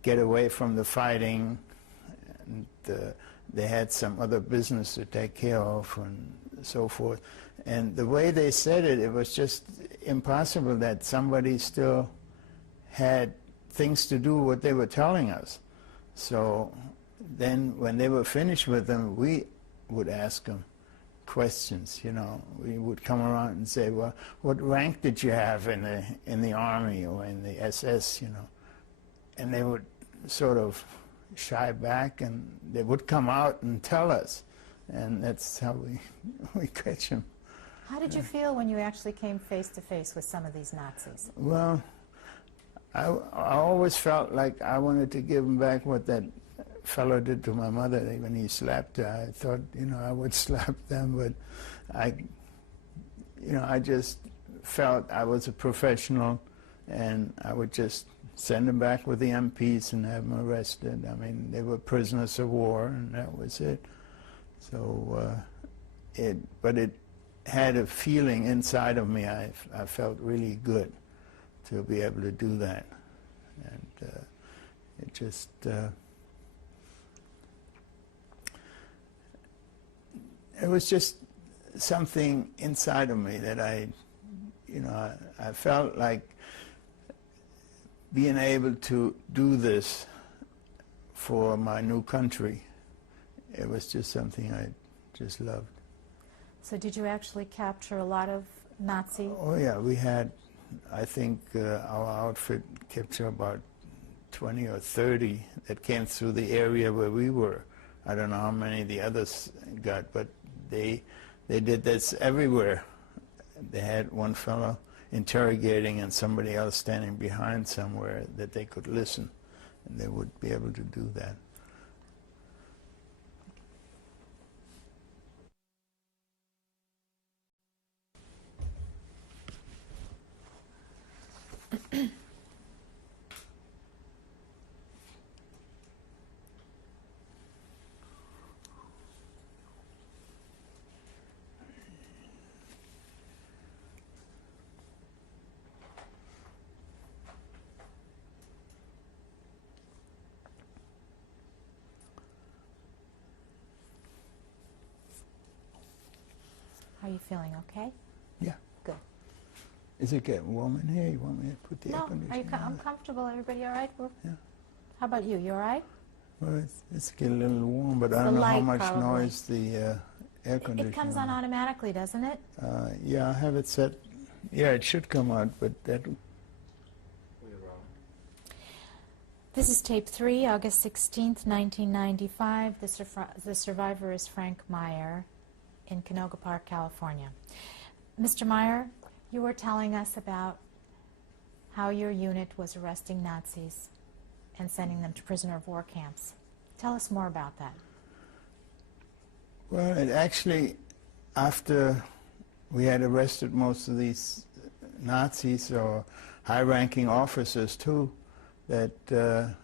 get away from the fighting, and they had some other business to take care of and so forth. And the way they said it, it was just impossible that somebody still had things to do what they were telling us. So then when they were finished with them, we would ask them questions, you know. We would come around and say, well, what rank did you have in the Army or in the SS, you know? And they would sort of shy back, and they would come out and tell us. And that's how we catch them. How did you feel when you actually came face to face with some of these Nazis? Well, I always felt like I wanted to give him back what that fellow did to my mother when he slapped her. I thought, you know, I would slap them, but I just felt I was a professional, and I would just send them back with the MPs and have them arrested. I mean, they were prisoners of war, and that was it. So, but it had a feeling inside of me. I felt really good to be able to do that, and it just it was just something inside of me that I felt like being able to do this for my new country. It was just something I just loved. So did you actually capture a lot of Nazi? Oh yeah, we had, I think our outfit captured about 20 or 30 that came through the area where we were. I don't know how many the others got, but they did this everywhere. They had one fellow interrogating and somebody else standing behind somewhere that they could listen, and they would be able to do that. Are you feeling okay? Yeah. Good. Is it getting warm in here? You want me to put the air No, conditioner I'm on? comfortable. Everybody all right? Yeah. How about you? You all right? Well, it's getting a little warm, but I the don't know how light, much probably. noise the air conditioner. It comes on automatically, doesn't it? Yeah, I have it set. Yeah, it should come out, but that. This is tape 3, August 16th, 1995. The survivor is Frank Meyer in Canoga Park, California. Mr. Meyer, you were telling us about how your unit was arresting Nazis and sending them to prisoner of war camps. Tell us more about that. Well, it actually, after we had arrested most of these Nazis or high-ranking officers too, that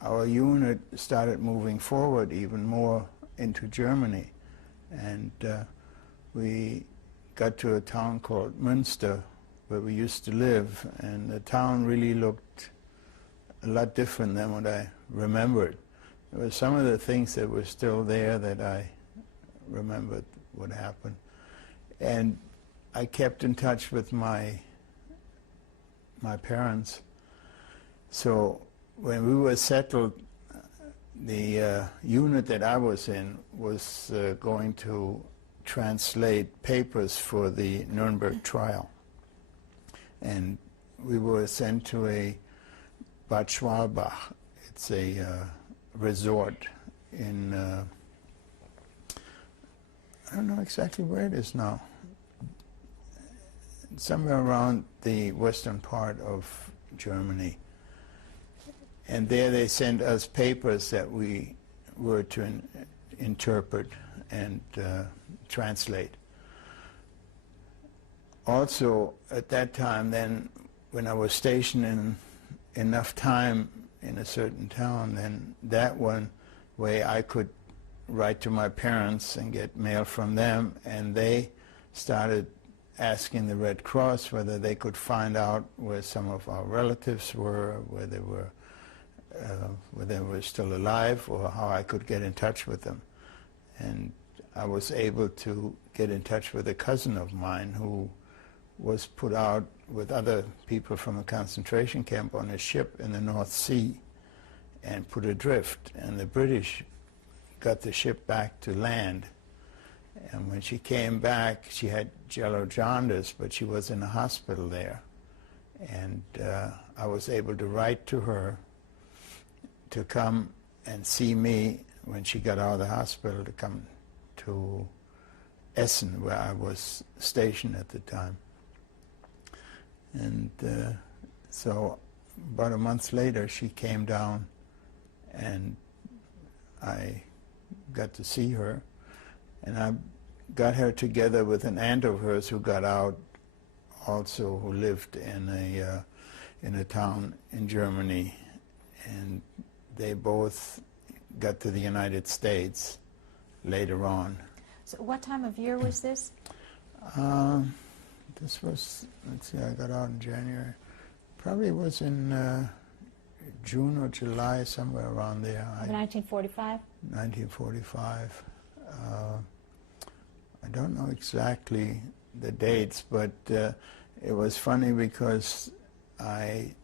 our unit started moving forward even more into Germany. And we got to a town called Münster, where we used to live, and the town really looked a lot different than what I remembered. There were some of the things that were still there that I remembered what happened. And I kept in touch with my parents. So when we were settled, the unit that I was in was going to translate papers for the Nuremberg trial. And we were sent to a Bad Schwalbach. It's a resort in, I don't know exactly where it is now, somewhere around the western part of Germany. And there they sent us papers that we were to interpret and translate. Also, at that time then, when I was stationed in enough time in a certain town, then that one way I could write to my parents and get mail from them, and they started asking the Red Cross whether they could find out where some of our relatives were, where they were still alive, or how I could get in touch with them. And I was able to get in touch with a cousin of mine who was put out with other people from a concentration camp on a ship in the North Sea and put adrift. And the British got the ship back to land. And when she came back, she had yellow jaundice, but she was in a hospital there. And I was able to write to her to come and see me when she got out of the hospital, to come to Essen, where I was stationed at the time. And so about a month later, she came down, and I got to see her. And I got her together with an aunt of hers who got out also, who lived in a town in Germany. And they both got to the United States later on. So what time of year was this? This was, let's see, I got out in January. Probably was in June or July, somewhere around there. 1945? 1945. I don't know exactly the dates, but it was funny because I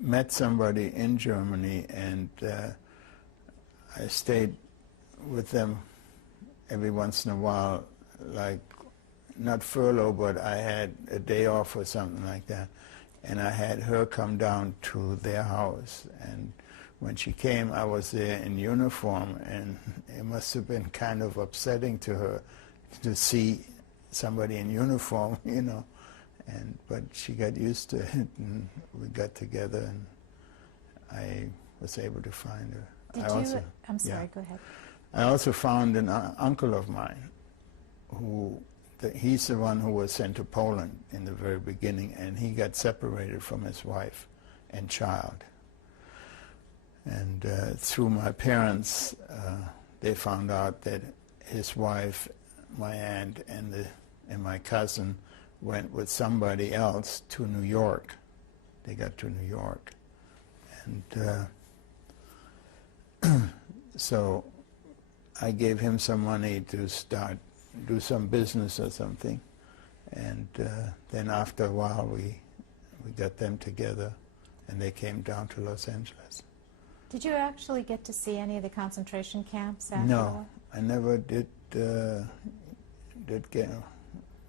met somebody in Germany, and I stayed with them every once in a while, like not furlough, but I had a day off or something like that. And I had her come down to their house. And when she came, I was there in uniform, and it must have been kind of upsetting to her to see somebody in uniform, you know. But she got used to it, and we got together, and I was able to find her. I'm sorry, go ahead. I also found an uncle of mine he's the one who was sent to Poland in the very beginning, and he got separated from his wife and child. And through my parents, they found out that his wife, my aunt, and my cousin went with somebody else to New York. They got to New York. And so I gave him some money to do some business or something. And then after a while, we got them together, and they came down to Los Angeles. Did you actually get to see any of the concentration camps after? No, I never did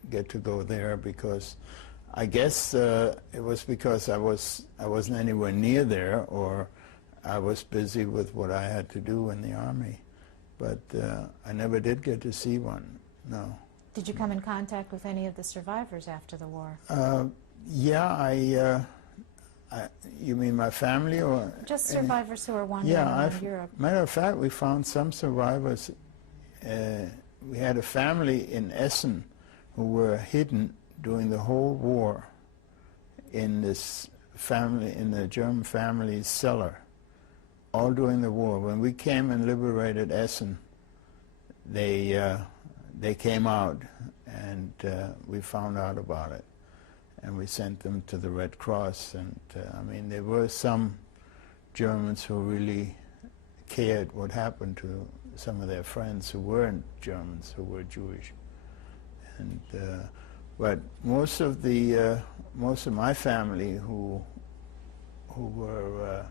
get to go there, because I guess it was because I wasn't anywhere near there, or I was busy with what I had to do in the Army. But I never did get to see one, no. Did you come in contact with any of the survivors after the war? Yeah, you mean my family, or? Just survivors who are wandering around Europe. Matter of fact, we found some survivors. We had a family in Essen who were hidden during the whole war in this family, in the German family's cellar, all during the war. When we came and liberated Essen, they came out, and we found out about it. And we sent them to the Red Cross. And I mean, there were some Germans who really cared what happened to some of their friends who weren't Germans, who were Jewish. And but most of my family who were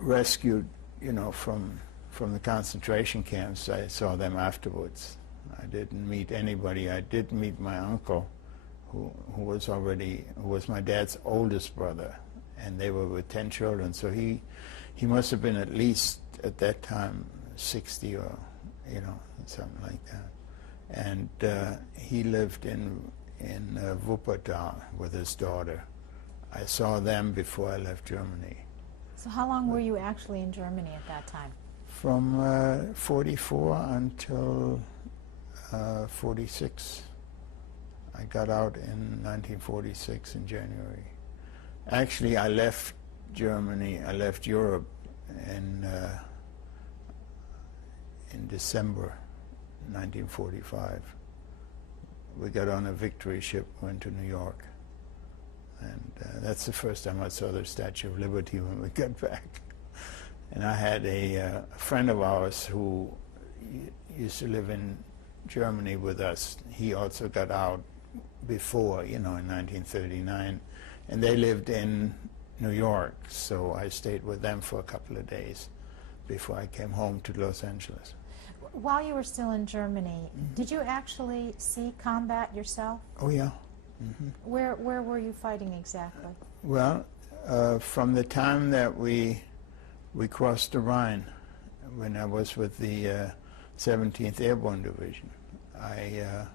rescued, you know, from the concentration camps, I saw them afterwards. I didn't meet anybody. I did meet my uncle, who was my dad's oldest brother, and they were with 10 children. So he must have been at least at that time 60 or something like that. And he lived in Wuppertal with his daughter. I saw them before I left Germany. So how long were you actually in Germany at that time? From 44 until 46. I got out in 1946 in January. Actually, I left Germany, I left Europe in December 1945. We got on a Victory ship, went to New York. And that's the first time I saw the Statue of Liberty when we got back. And I had a friend of ours who used to live in Germany with us. He also got out before, in 1939. And they lived in New York, so I stayed with them for a couple of days before I came home to Los Angeles. While you were still in Germany, did you actually see combat yourself? Oh, yeah. Where were you fighting exactly? Well, from the time that we crossed the Rhine, when I was with the 17th Airborne Division, I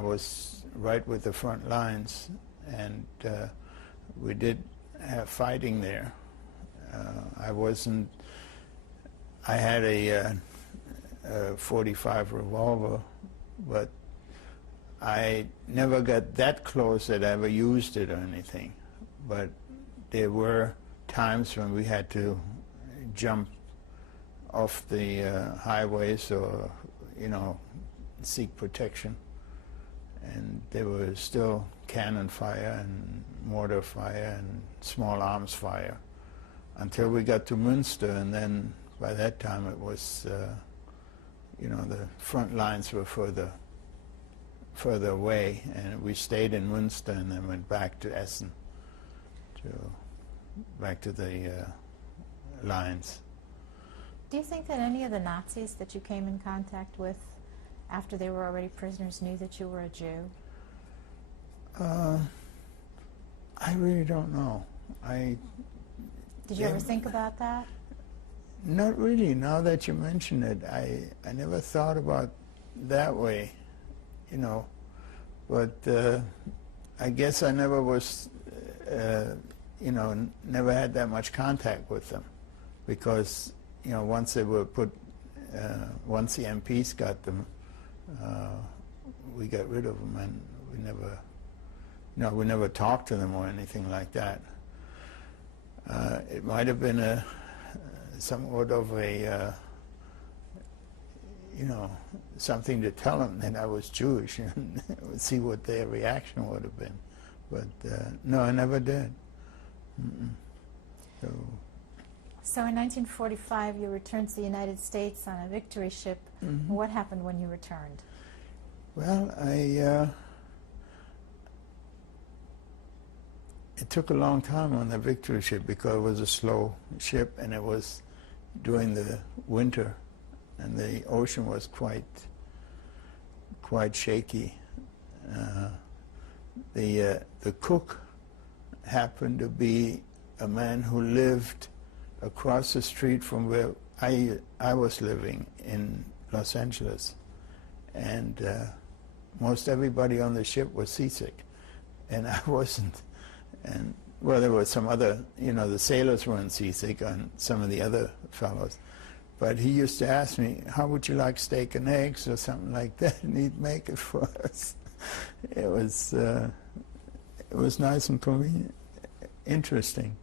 was right with the front lines, and we did have fighting there. I had a 45 revolver, but I never got that close that I ever used it or anything. But there were times when we had to jump off the highways or, seek protection. And there was still cannon fire and mortar fire and small arms fire until we got to Münster, and then by that time it was, the front lines were further away, and we stayed in Münster and then went back to Essen, back to the lines. Do you think that any of the Nazis that you came in contact with after they were already prisoners knew that you were a Jew? I really don't know. Did you ever think about that? Not really. Now that you mention it, I never thought about that way, But I guess I never was, never had that much contact with them, because once they were once the MPs got them, we got rid of them, and we never talked to them or anything like that. It might have been somewhat of a, something to tell them that I was Jewish and see what their reaction would have been. But no, I never did. So in 1945, you returned to the United States on a Victory ship. What happened when you returned? Well, it took a long time on the Victory ship because it was a slow ship, and it was during the winter, and the ocean was quite shaky. The cook happened to be a man who lived across the street from where I was living in Los Angeles, and most everybody on the ship was seasick, and I wasn't. And well, there were some other, the sailors weren't seasick, and some of the other fellows. But he used to ask me, how would you like steak and eggs or something like that, and he'd make it for us. It was nice and convenient, interesting.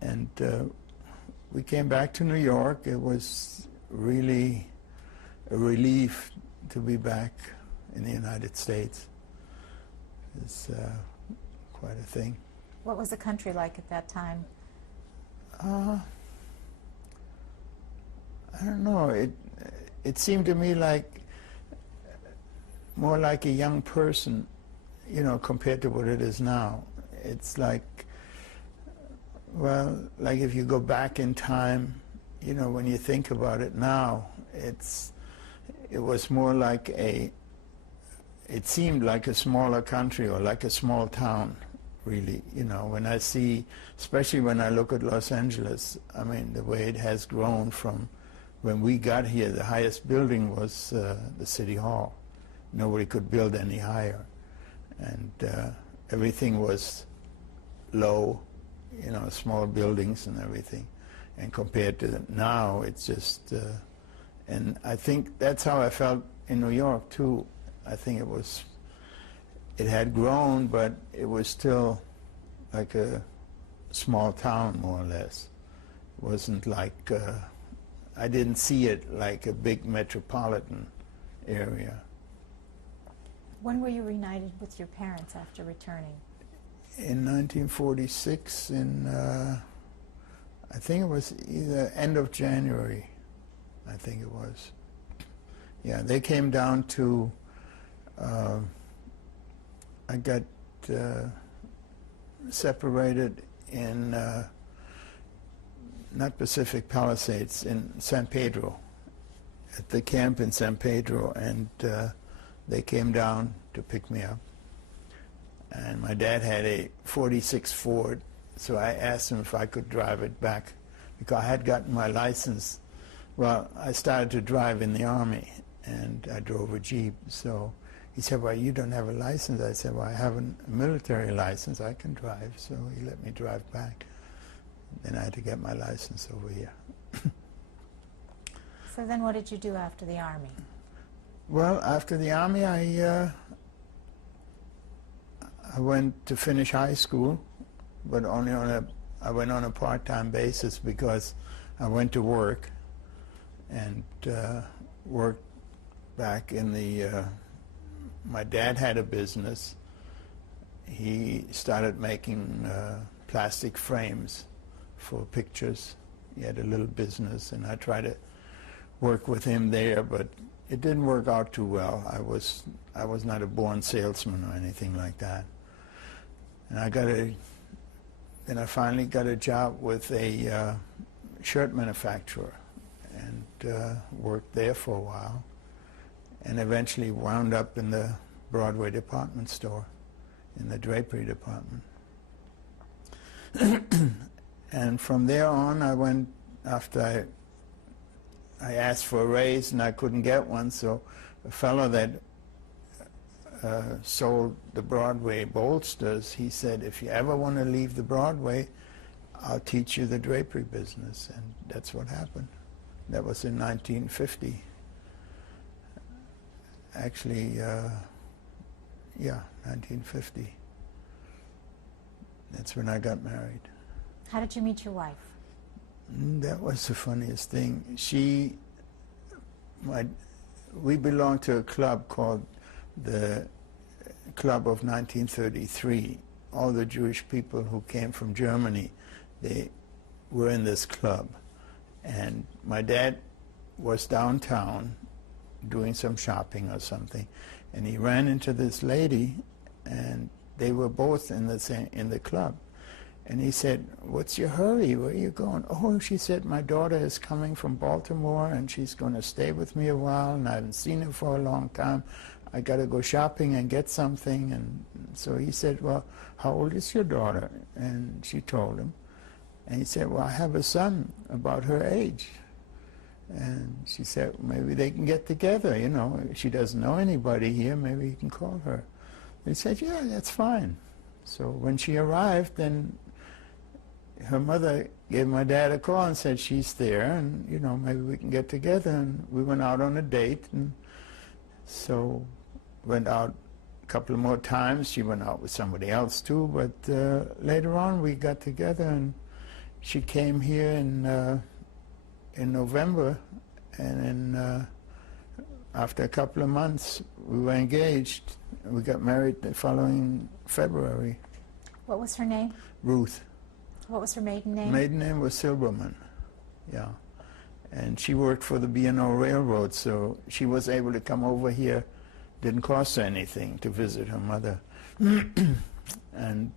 And we came back to New York. It was really a relief to be back in the United States. It's quite a thing. What was the country like at that time? I don't know. It seemed to me like more like a young person, compared to what it is now. It's like, well, like if you go back in time, when you think about it now, it was more like it seemed like a smaller country or like a small town really. You know, when I see, especially when I look at Los Angeles, I mean, the way it has grown from when we got here, the highest building was the City Hall. Nobody could build any higher. And everything was low, you know, small buildings and everything. And compared to now, it's just, and I think that's how I felt in New York too. I think it had grown, but it was still like a small town, more or less. It wasn't like, I didn't see it like a big metropolitan area. When were you reunited with your parents after returning? In 1946, I think it was either end of January, I think it was. Yeah, they came down to, I got separated in, not Pacific Palisades, in San Pedro, at the camp in San Pedro, and they came down to pick me up. And my dad had a 46 Ford, so I asked him if I could drive it back, because I had gotten my license. Well, I started to drive in the Army, and I drove a Jeep. So he said, well, you don't have a license. I said, well, I have a military license. I can drive. So he let me drive back. Then I had to get my license over here. So then what did you do after the Army? Well, after the Army, I went to finish high school, but only I went on a part-time basis because I went to work and worked back in the, my dad had a business. He started making plastic frames for pictures. He had a little business, and I tried to work with him there, but it didn't work out too well. I was not a born salesman or anything like that. And then I finally got a job with a shirt manufacturer, and worked there for a while, and eventually wound up in the Broadway department store, in the drapery department. And from there on, I went, after I asked for a raise and I couldn't get one, so a fellow that sold the Broadway bolsters, he said, if you ever want to leave the Broadway, I'll teach you the drapery business. And that's what happened. That was in 1950. Actually, yeah, 1950. That's when I got married. How did you meet your wife? That was the funniest thing. We belonged to a club called the Club of 1933. All the Jewish people who came from Germany, they were in this club. And my dad was downtown doing some shopping or something, and he ran into this lady, and they were both in the club. And he said, what's your hurry? Where are you going? Oh, she said, my daughter is coming from Baltimore, and she's going to stay with me a while, and I haven't seen her for a long time. I got to go shopping and get something. And so he said, well, how old is your daughter? And she told him. And he said, well, I have a son about her age. And she said, maybe they can get together, you know. She doesn't know anybody here, maybe you can call her. He said, yeah, that's fine. So when she arrived, then her mother gave my dad a call and said, she's there, and, you know, maybe we can get together. And we went out on a date, and so went out a couple of more times. She went out with somebody else too, but later on we got together, and she came here in November, and then after a couple of months we were engaged. We got married the following February. What was her name? Ruth. What was her maiden name? Maiden name was Silberman, yeah. And she worked for the B&O Railroad, so she was able to come over here. Didn't cost her anything to visit her mother. And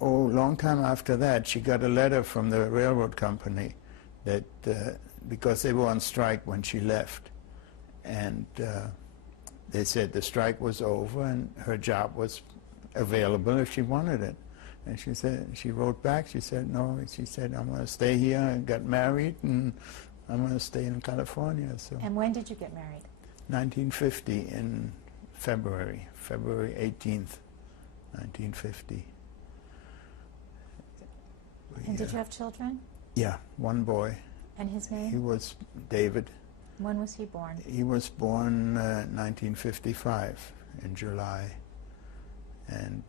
long time after that, she got a letter from the railroad company that, because they were on strike when she left, and they said the strike was over and her job was available if she wanted it. And she said, she wrote back, she said, no, she said, I'm going to stay here, and got married, and I'm going to stay in California. So And when did you get married? 1950 in February 18th, 1950. And did you have children? Yeah, one boy. And his He name? was David. When was he born? He was born 1955 in July, and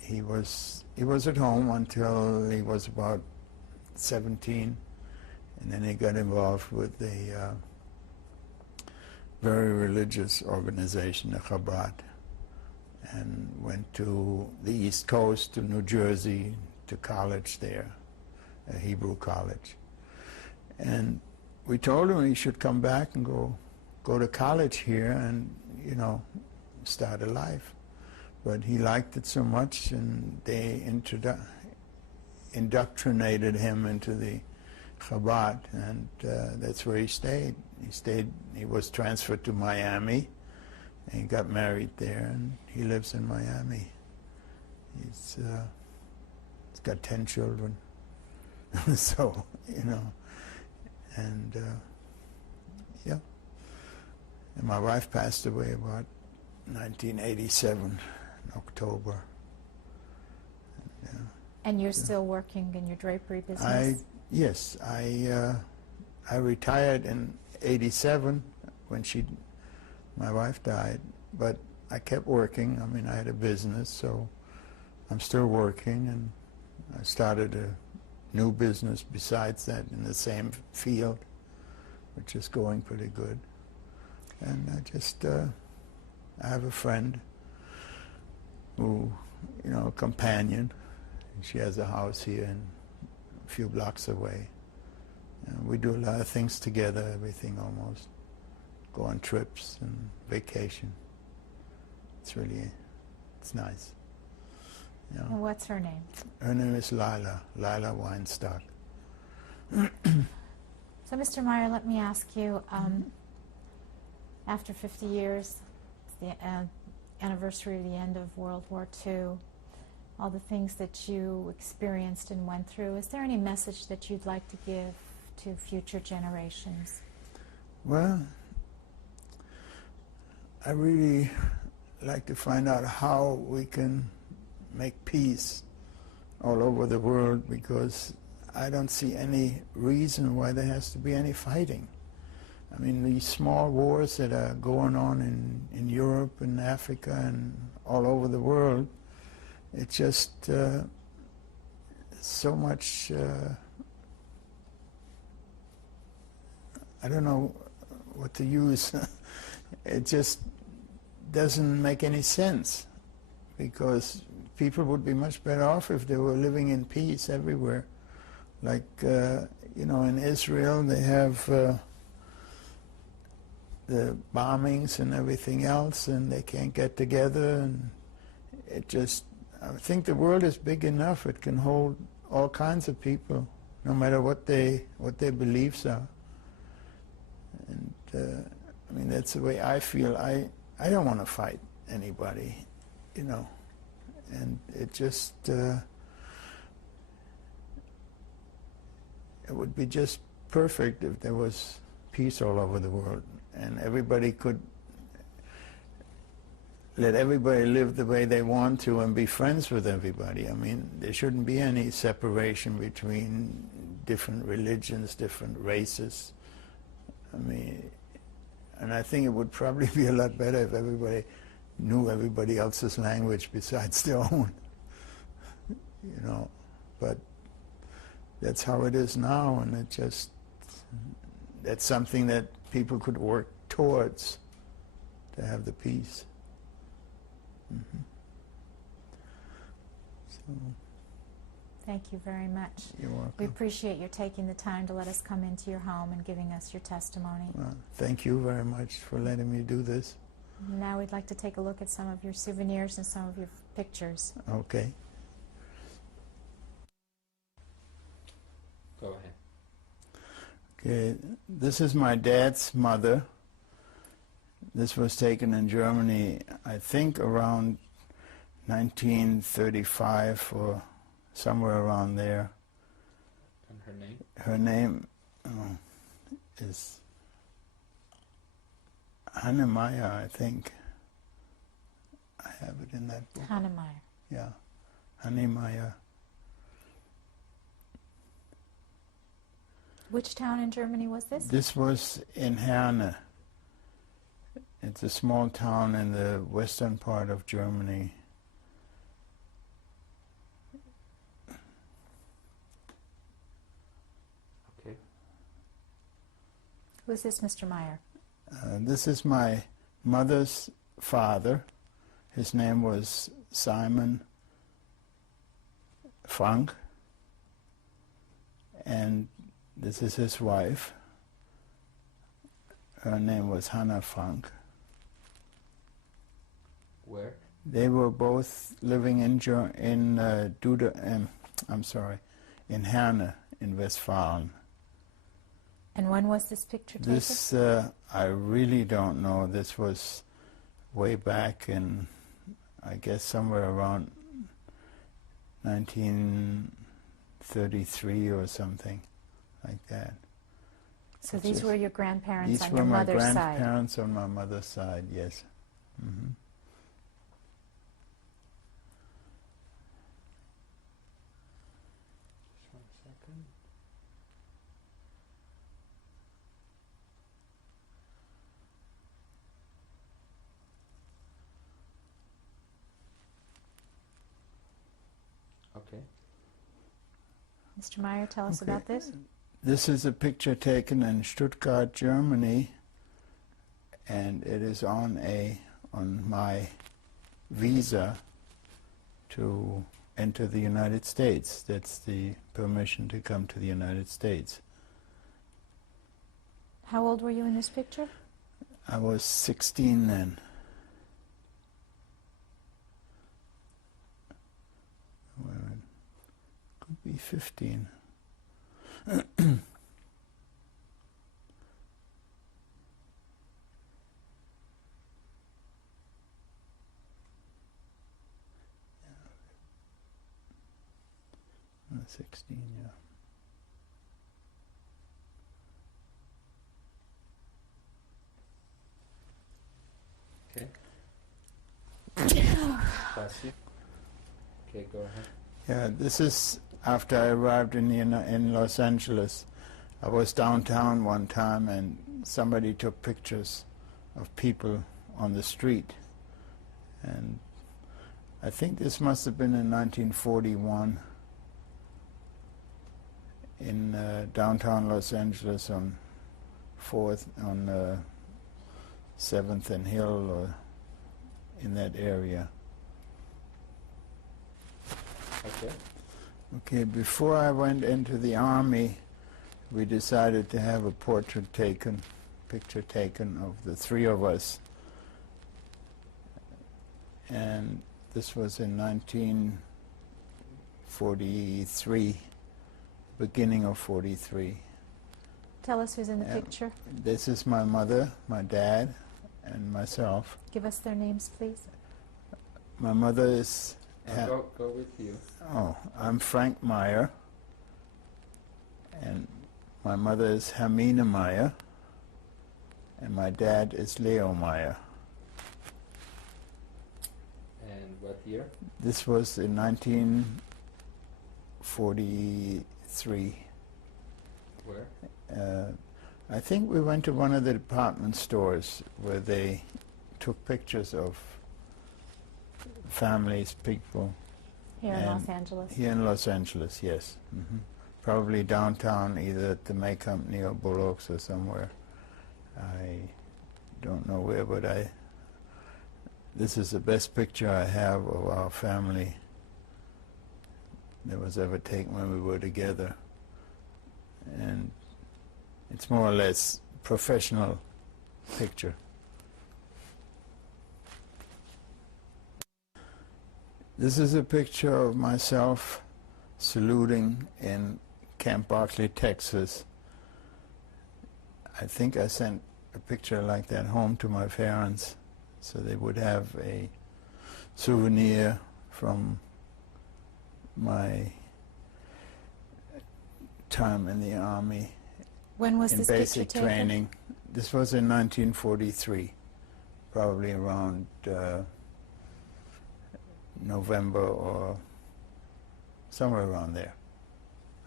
he was at home until he was about 17, and then he got involved with a very religious organization, the Chabad, and went to the East Coast, to New Jersey, to college there, a Hebrew college. And we told him he should come back and go to college here and, you know, start a life. But he liked it so much, and they indoctrinated him into the Chabad, and that's where he stayed. He was transferred to Miami, and he got married there, and he lives in Miami. He's got 10 children, so, you know, and yeah. And my wife passed away about 1987 in October. And you're still working in your drapery business? Yes, I retired in '87 when my wife died, but I kept working. I mean, I had a business, so I'm still working, and I started a new business besides that in the same field, which is going pretty good. And I have a friend who, you know, a companion. She has a house here and a few blocks away. And we do a lot of things together, everything almost. Go on trips and vacation. It's nice. You know. And what's her name? Her name is Lila Weinstock. So, Mr. Meyer, let me ask you, after 50 years, it's the anniversary of the end of World War II, all the things that you experienced and went through, is there any message that you'd like to give to future generations? Well, I really like to find out how we can make peace all over the world, because I don't see any reason why there has to be any fighting. I mean, these small wars that are going on in Europe and Africa and all over the world, it's just so much, I don't know what to use. It just doesn't make any sense, because people would be much better off if they were living in peace everywhere. Like, you know, in Israel they have the bombings and everything else, and they can't get together, and it just, I think the world is big enough. It can hold all kinds of people, no matter what their beliefs are. And I mean, that's the way I feel. I don't want to fight anybody, you know. And it just, it would be just perfect if there was peace all over the world, and everybody could let everybody live the way they want to and be friends with everybody. I mean, there shouldn't be any separation between different religions, different races. I mean, and I think it would probably be a lot better if everybody knew everybody else's language besides their own, you know. But that's how it is now, and it just, that's something that people could work towards, to have the peace. So, Thank you very much. you're welcome. We appreciate your taking the time to let us come into your home and giving us your testimony. Well, thank you very much for letting me do this. Now we'd like to take a look at some of your souvenirs and some of your pictures. Okay. Go ahead. Okay, this is my dad's mother. This was taken in Germany, I think around 1935 or somewhere around there. And her name? Her name is Hanne Meyer, I think. I have it in that book. Hanne Meyer. Yeah, Hanne Meyer. Which town in Germany was this? This was in Herne. It's a small town in the western part of Germany. Okay. Who is this, Mr. Meyer? This is my mother's father. His name was Simon Frank, and this is his wife. Her name was Hannah Frank. Where? They were both living in in Herne in Westfalen. And when was this picture taken? This I really don't know. This was way back in, I guess, somewhere around 1933 or something like that. So these were your grandparents These on were your my mother's side. grandparents on my mother's side, yes. Mm-hmm. Just 1 second. Okay. Mr. Meyer, tell us Okay. about this. This is a picture taken in Stuttgart, Germany, and it is on my visa to enter the United States. That's the permission to come to the United States. How old were you in this picture? I was 16 then. Well, it could be 15. Yeah. 16, yeah. Okay. Bless you. Okay, go ahead. Yeah, this is after I arrived in Los Angeles. I was downtown one time and somebody took pictures of people on the street. And I think this must have been in 1941 in downtown Los Angeles on 7th and Hill, or in that area. Okay. Okay, before I went into the army, we decided to have a picture taken of the three of us. And this was in 1943, beginning of 43. Tell us who's in the picture. This is my mother, my dad, and myself. Give us their names, please. My mother is... Go with you. Oh, I'm Frank Meyer, and my mother is Hermine Meyer, and my dad is Leo Meyer. And what year? This was in 1943. Where? I think we went to one of the department stores where they took pictures of families, people. Here in Los Angeles. Here in Los Angeles, yes. Mm-hmm. Probably downtown, either at the May Company or Bullock's or somewhere. I don't know where, but this is the best picture I have of our family that was ever taken when we were together. And it's more or less professional picture. This is a picture of myself saluting in Camp Barkley, Texas. I think I sent a picture like that home to my parents, so they would have a souvenir from my time in the Army When was in this picture basic taken? training. This was in 1943, probably around November or somewhere around there,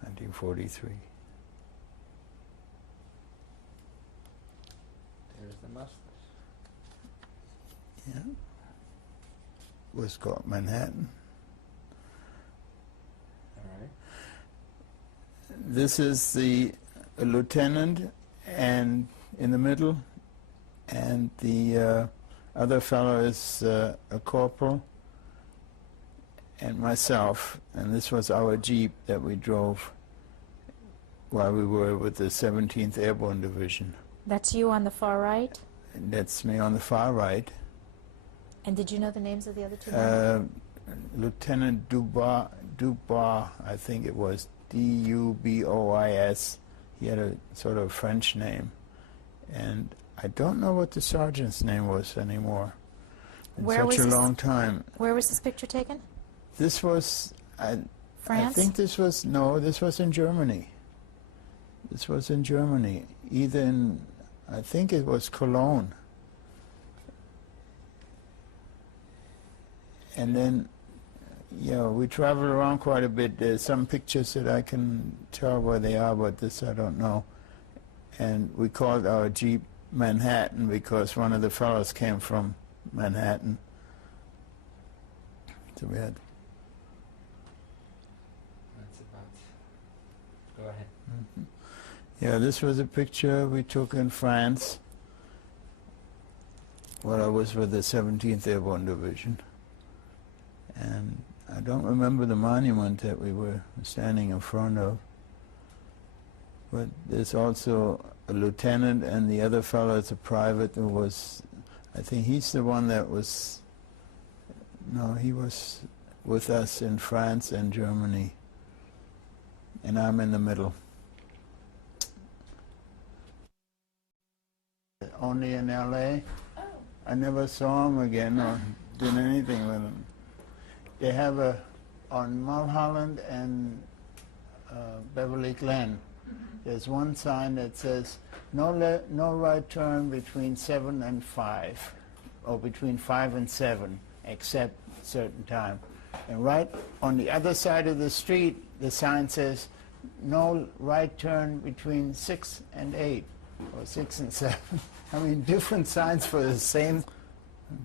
1943. There's the mustache. Yeah. Was called Manhattan. All right. This is the lieutenant, and in the middle, and the other fellow is a corporal, and myself, and this was our Jeep that we drove while we were with the 17th Airborne Division. That's you on the far right? And that's me on the far right. And did you know the names of the other two men? Lieutenant Dubois, I think it was, Dubois. He had a sort of French name. And I don't know what the sergeant's name was anymore. In Where was such a this- long time. Where was this picture taken? This was, I France? think this was, no, this was in Germany. This was in Germany, either in, I think it was Cologne. And then, you know, we traveled around quite a bit. There's some pictures that I can tell where they are, but this I don't know. And we called our Jeep Manhattan because one of the fellows came from Manhattan. So we had. That's about. Go ahead. Yeah, this was a picture we took in France while I was with the 17th Airborne Division. And I don't remember the monument that we were standing in front of. But there's also a lieutenant, and the other fellow is a private who was, I think he's the one that was, no, he was with us in France and Germany. And I'm in the middle. Only in L.A. Oh. I never saw him again or did anything with him. They have a, on Mulholland and Beverly Glen, there's one sign that says, no right turn between 7 and 5, or between 5 and 7, except certain time. And right on the other side of the street, the sign says, no right turn between 6 and 8, or 6 and 7. I mean, different signs for the same.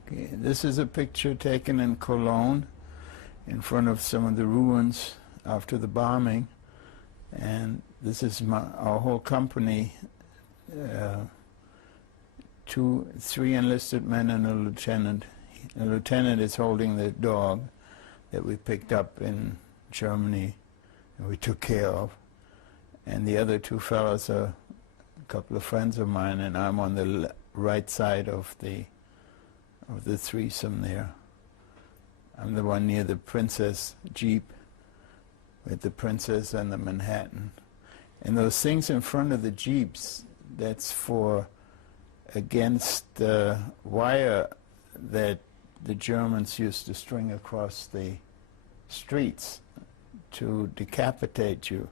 Okay, this is a picture taken in Cologne, in front of some of the ruins after the bombing. And this is our whole company, 3 enlisted men and a lieutenant. The lieutenant is holding the dog that we picked up in Germany and we took care of. And the other 2 fellows are a couple of friends of mine, and I'm on the right side of the threesome there. I'm the one near the Princess Jeep with the Princess and the Manhattan. And those things in front of the Jeeps, that's for against the wire that the Germans used to string across the streets to decapitate you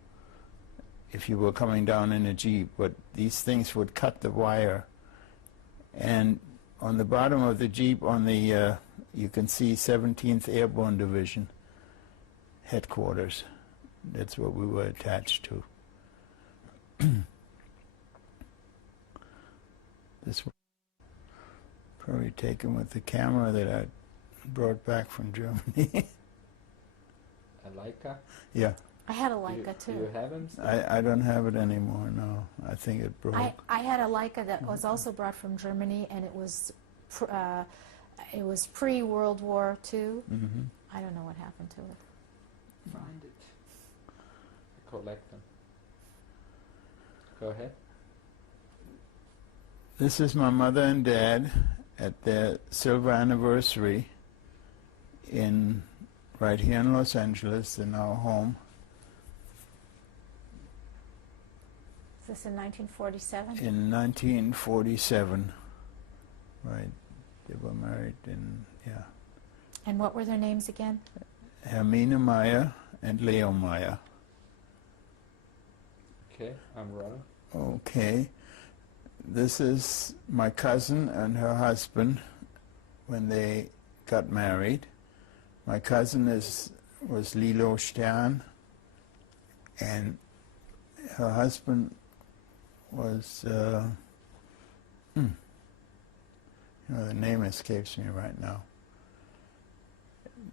if you were coming down in a Jeep. But these things would cut the wire. And on the bottom of the Jeep, on the you can see 17th Airborne Division headquarters. That's what we were attached to. This was probably taken with the camera that I brought back from Germany. A Leica? Yeah. I had a Leica Do too. you have him? still? I don't have it anymore, no. I think it broke. I had a Leica that was also brought from Germany, and it was pre-World War II. Mhm. I don't know what happened to it. Find it. I collect them. Go ahead. This is my mother and dad at their silver anniversary right here in Los Angeles, in our home. this in 1947? In 1947, right. They were married in, yeah. And what were their names again? Hermine Meyer and Leo Meyer. Okay, I'm Rana. Okay. This is my cousin and her husband when they got married. My cousin was Lilo Stern, and her husband was, the name escapes me right now.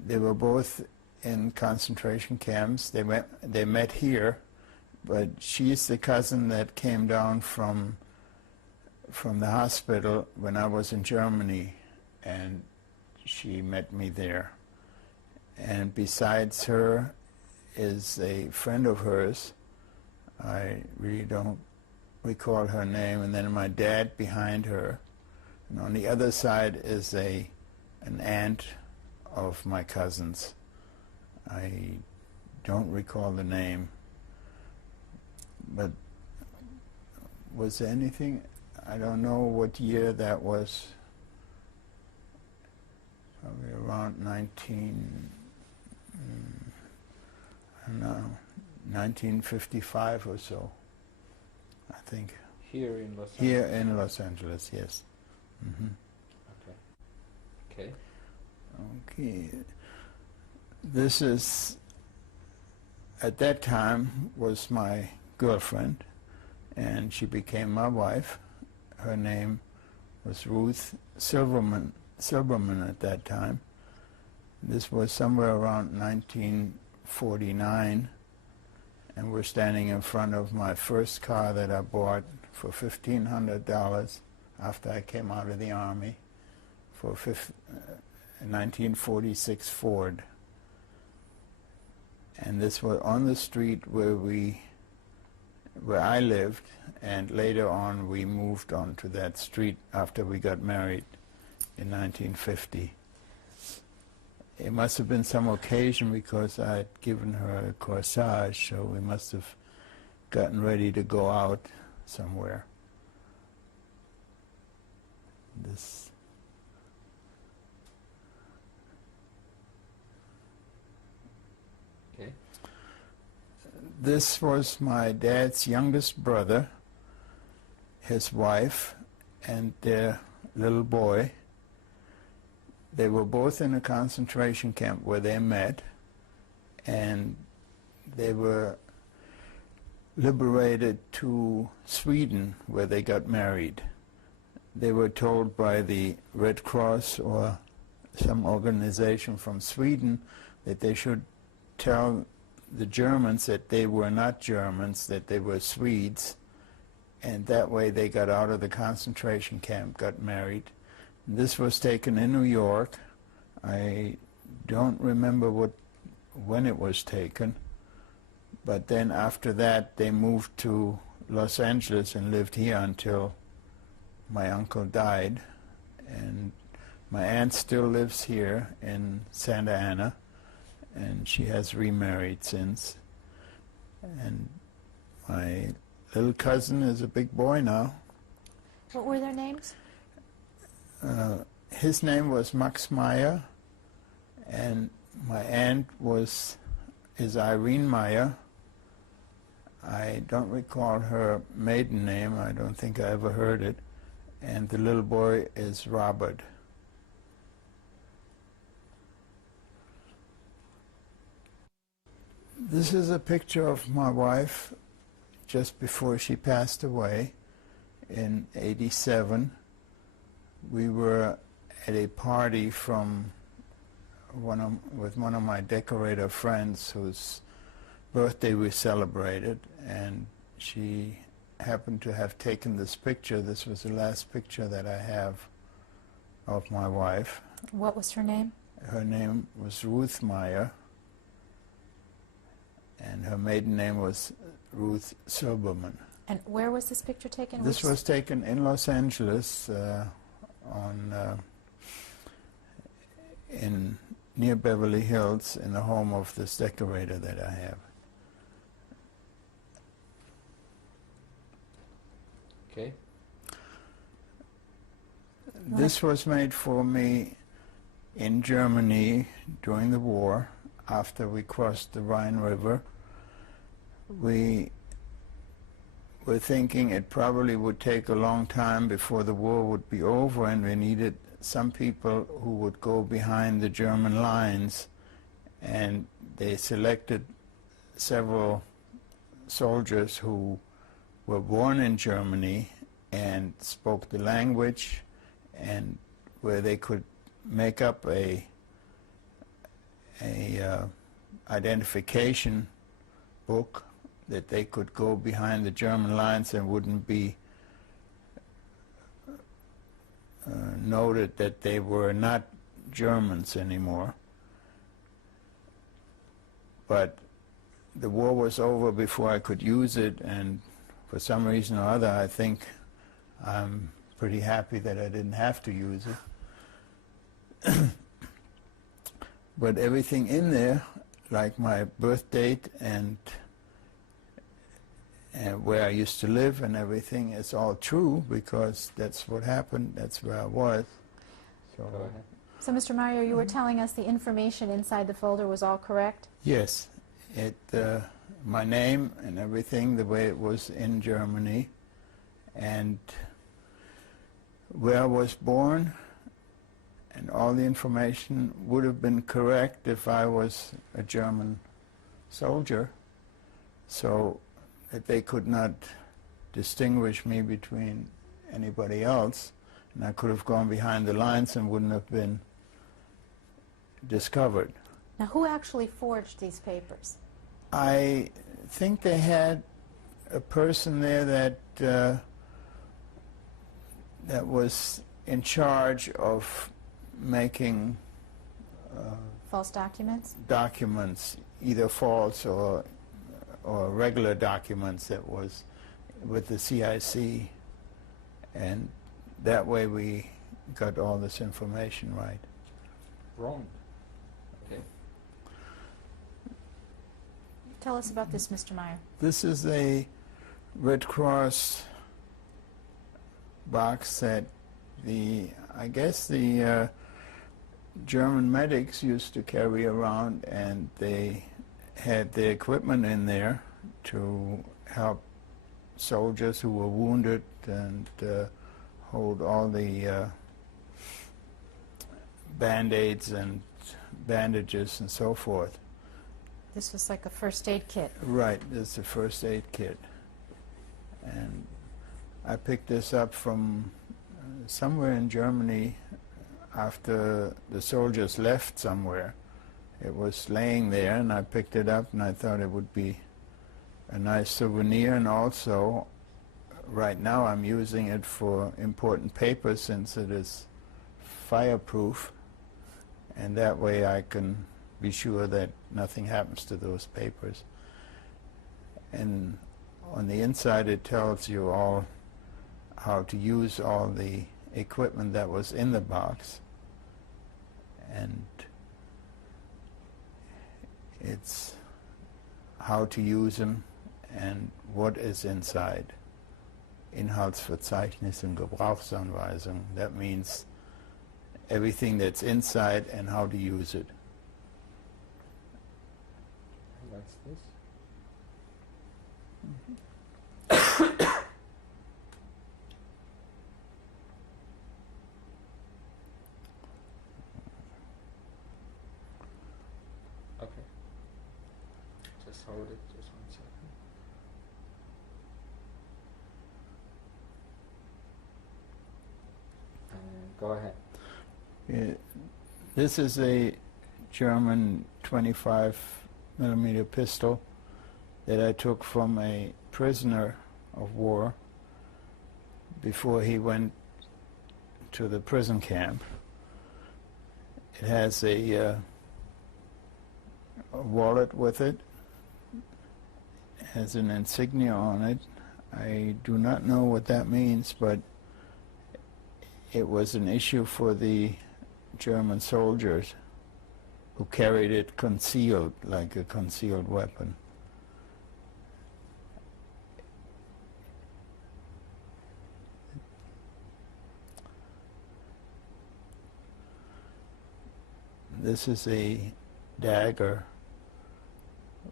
They were both in concentration camps. They met here, but she's the cousin that came down from the hospital when I was in Germany, and she met me there. And besides her is a friend of hers. I really don't recall her name. And then my dad behind her. And on the other side is an aunt of my cousin's. I don't recall the name. But was there anything? I don't know what year that was. Probably around 1955 or so, I think. Here in Los Angeles? Here in Los Angeles, yes. Mm-hmm. Okay. Okay. This is, at that time, was my girlfriend, and she became my wife. Her name was Ruth Silverman at that time. This was somewhere around 1949, and we're standing in front of my first car that I bought for $1,500 after I came out of the Army, for a 1946 Ford. And this was on the street where I lived, and later on we moved on to that street after we got married in 1950. It must have been some occasion because I had given her a corsage, so we must have gotten ready to go out somewhere. Okay. This was my dad's youngest brother, his wife, and their little boy. They were both in a concentration camp where they met, and they were liberated to Sweden where they got married. They were told by the Red Cross or some organization from Sweden that they should tell the Germans that they were not Germans, that they were Swedes, and that way they got out of the concentration camp, got married. This was taken in New York. I don't remember when it was taken, but then after that they moved to Los Angeles and lived here until my uncle died. And my aunt still lives here in Santa Ana, and she has remarried since. And my little cousin is a big boy now. What were their names? His name was Max Meyer, and my aunt is Irene Meyer. I don't recall her maiden name. I don't think I ever heard it. And the little boy is Robert. This is a picture of my wife just before she passed away in '87. We were at a party with one of my decorator friends whose birthday we celebrated, and she happened to have taken this picture. This was the last picture that I have of my wife. What was her name? Her name was Ruth Meyer, and her maiden name was Ruth Silberman. And where was this picture taken? This was taken in Los Angeles, near Beverly Hills, in the home of this decorator that I have. Okay. This was made for me in Germany during the war, after we crossed the Rhine River. We were thinking it probably would take a long time before the war would be over, and we needed some people who would go behind the German lines, and they selected several soldiers who were born in Germany and spoke the language, and where they could make up a identification book that they could go behind the German lines and wouldn't be noted that they were not Germans anymore. But the war was over before I could use it, and for some reason or other, I think I'm pretty happy that I didn't have to use it. But everything in there, like my birth date and where I used to live and everything, is all true, because that's what happened, that's where I was. So, Mr. Meyer, you were telling us the information inside the folder was all correct? Yes, my name and everything, the way it was in Germany, and where I was born, and all the information would have been correct if I was a German soldier, so that they could not distinguish me between anybody else, and I could have gone behind the lines and wouldn't have been discovered. Now, who actually forged these papers? I think they had a person there that was in charge of making false documents? Documents, either false or regular documents, that was with the CIC, and that way we got all this information right. Wrong. Okay. Tell us about this, Mr. Meyer. This is a Red Cross box that I guess the German medics used to carry around, and they had the equipment in there to help soldiers who were wounded and hold all the Band-Aids and bandages and so forth. This was like a first aid kit. Right, this is a first aid kit. And I picked this up from somewhere in Germany after the soldiers left somewhere. It was laying there, and I picked it up, and I thought it would be a nice souvenir. And also, right now I'm using it for important papers, since it is fireproof, and that way I can be sure that nothing happens to those papers. And on the inside it tells you all how to use all the equipment that was in the box, and it's how to use them and what is inside. Inhaltsverzeichnis und Gebrauchsanweisung. That means everything that's inside and how to use it. That's this. Okay. Just hold it just 1 second. Go ahead. This is a German 25mm pistol that I took from a prisoner of war before he went to the prison camp. It has a wallet with it. It has an insignia on it. I do not know what that means, but it was an issue for the German soldiers who carried it concealed, like a concealed weapon. this is a dagger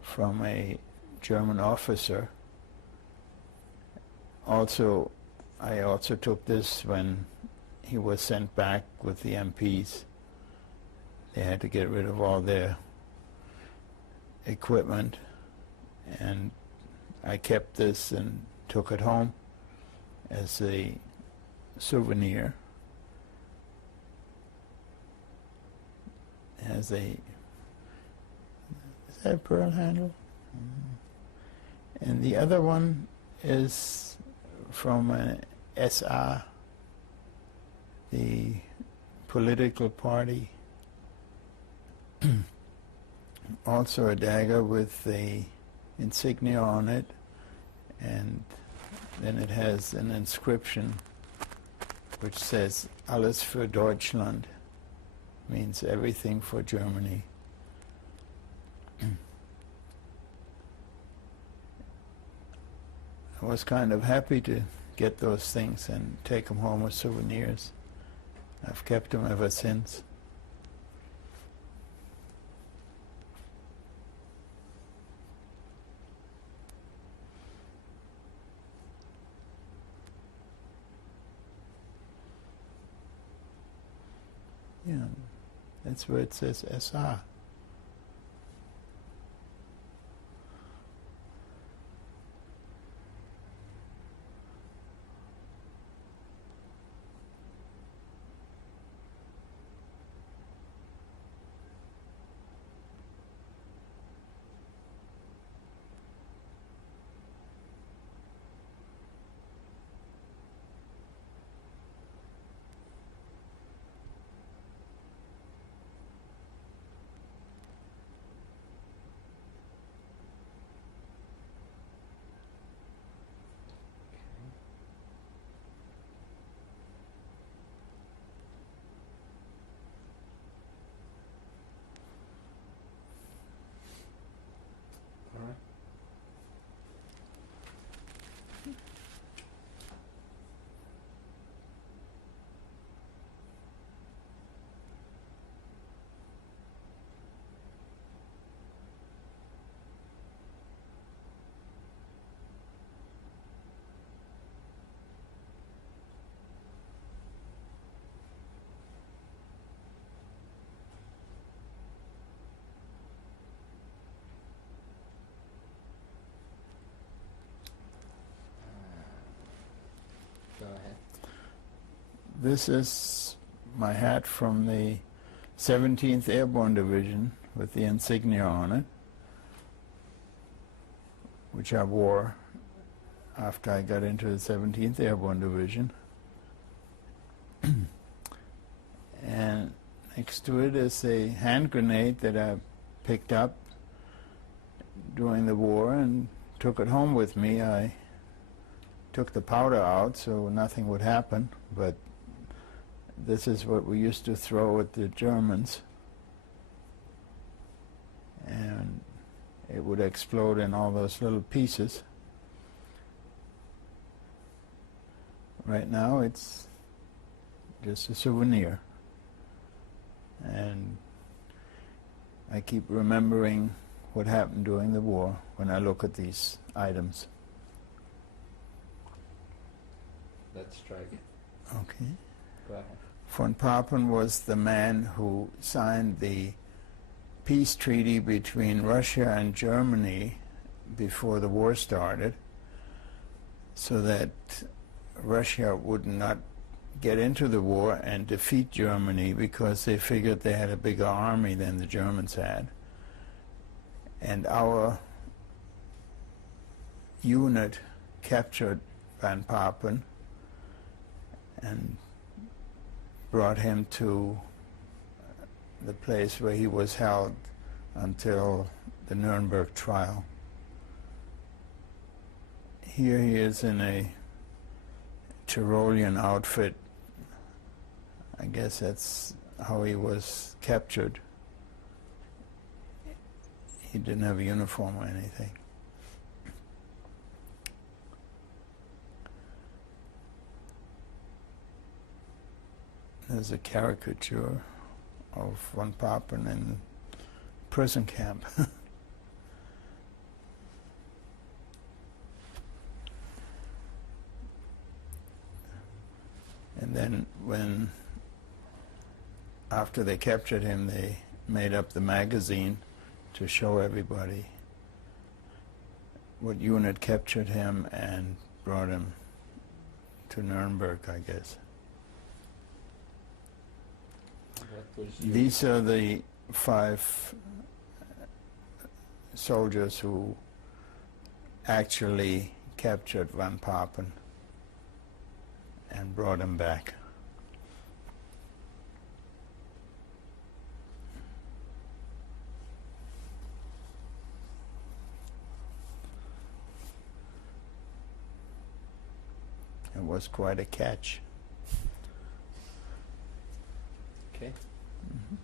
from a German officer. Also, I also took this when he was sent back with the MPs. They had to get rid of all their equipment, and I kept this and took it home as a souvenir. Has a, is that a pearl handle? And the other one is from an SA, the political party. Also a dagger with the insignia on it, and then it has an inscription which says Alles für Deutschland, means everything for Germany. I was kind of happy to get those things and take them home as souvenirs. I've kept them ever since. Yeah, that's where it says SR. All right. Go ahead. This is my hat from the 17th Airborne Division with the insignia on it, which I wore after I got into the 17th Airborne Division. And next to it is a hand grenade that I picked up during the war and took it home with me. I took the powder out so nothing would happen, but this is what we used to throw at the Germans, and it would explode in all those little pieces. Right now it's just a souvenir, and I keep remembering what happened during the war when I look at these items. Let's strike it. Okay. Go ahead. Von Papen was the man who signed the peace treaty between Russia and Germany before the war started, so that Russia would not get into the war and defeat Germany, because they figured they had a bigger army than the Germans had. And our unit captured Von Papen and brought him to the place where he was held until the Nuremberg trial. Here he is in a Tyrolean outfit. I guess that's how he was captured. He didn't have a uniform or anything. There's a caricature of Van Papen in prison camp. And then after they captured him, they made up the magazine to show everybody what unit captured him and brought him to Nuremberg, I guess. What was your, These are the 5 soldiers who actually captured Van Papen and brought him back. It was quite a catch. okay? Mhm.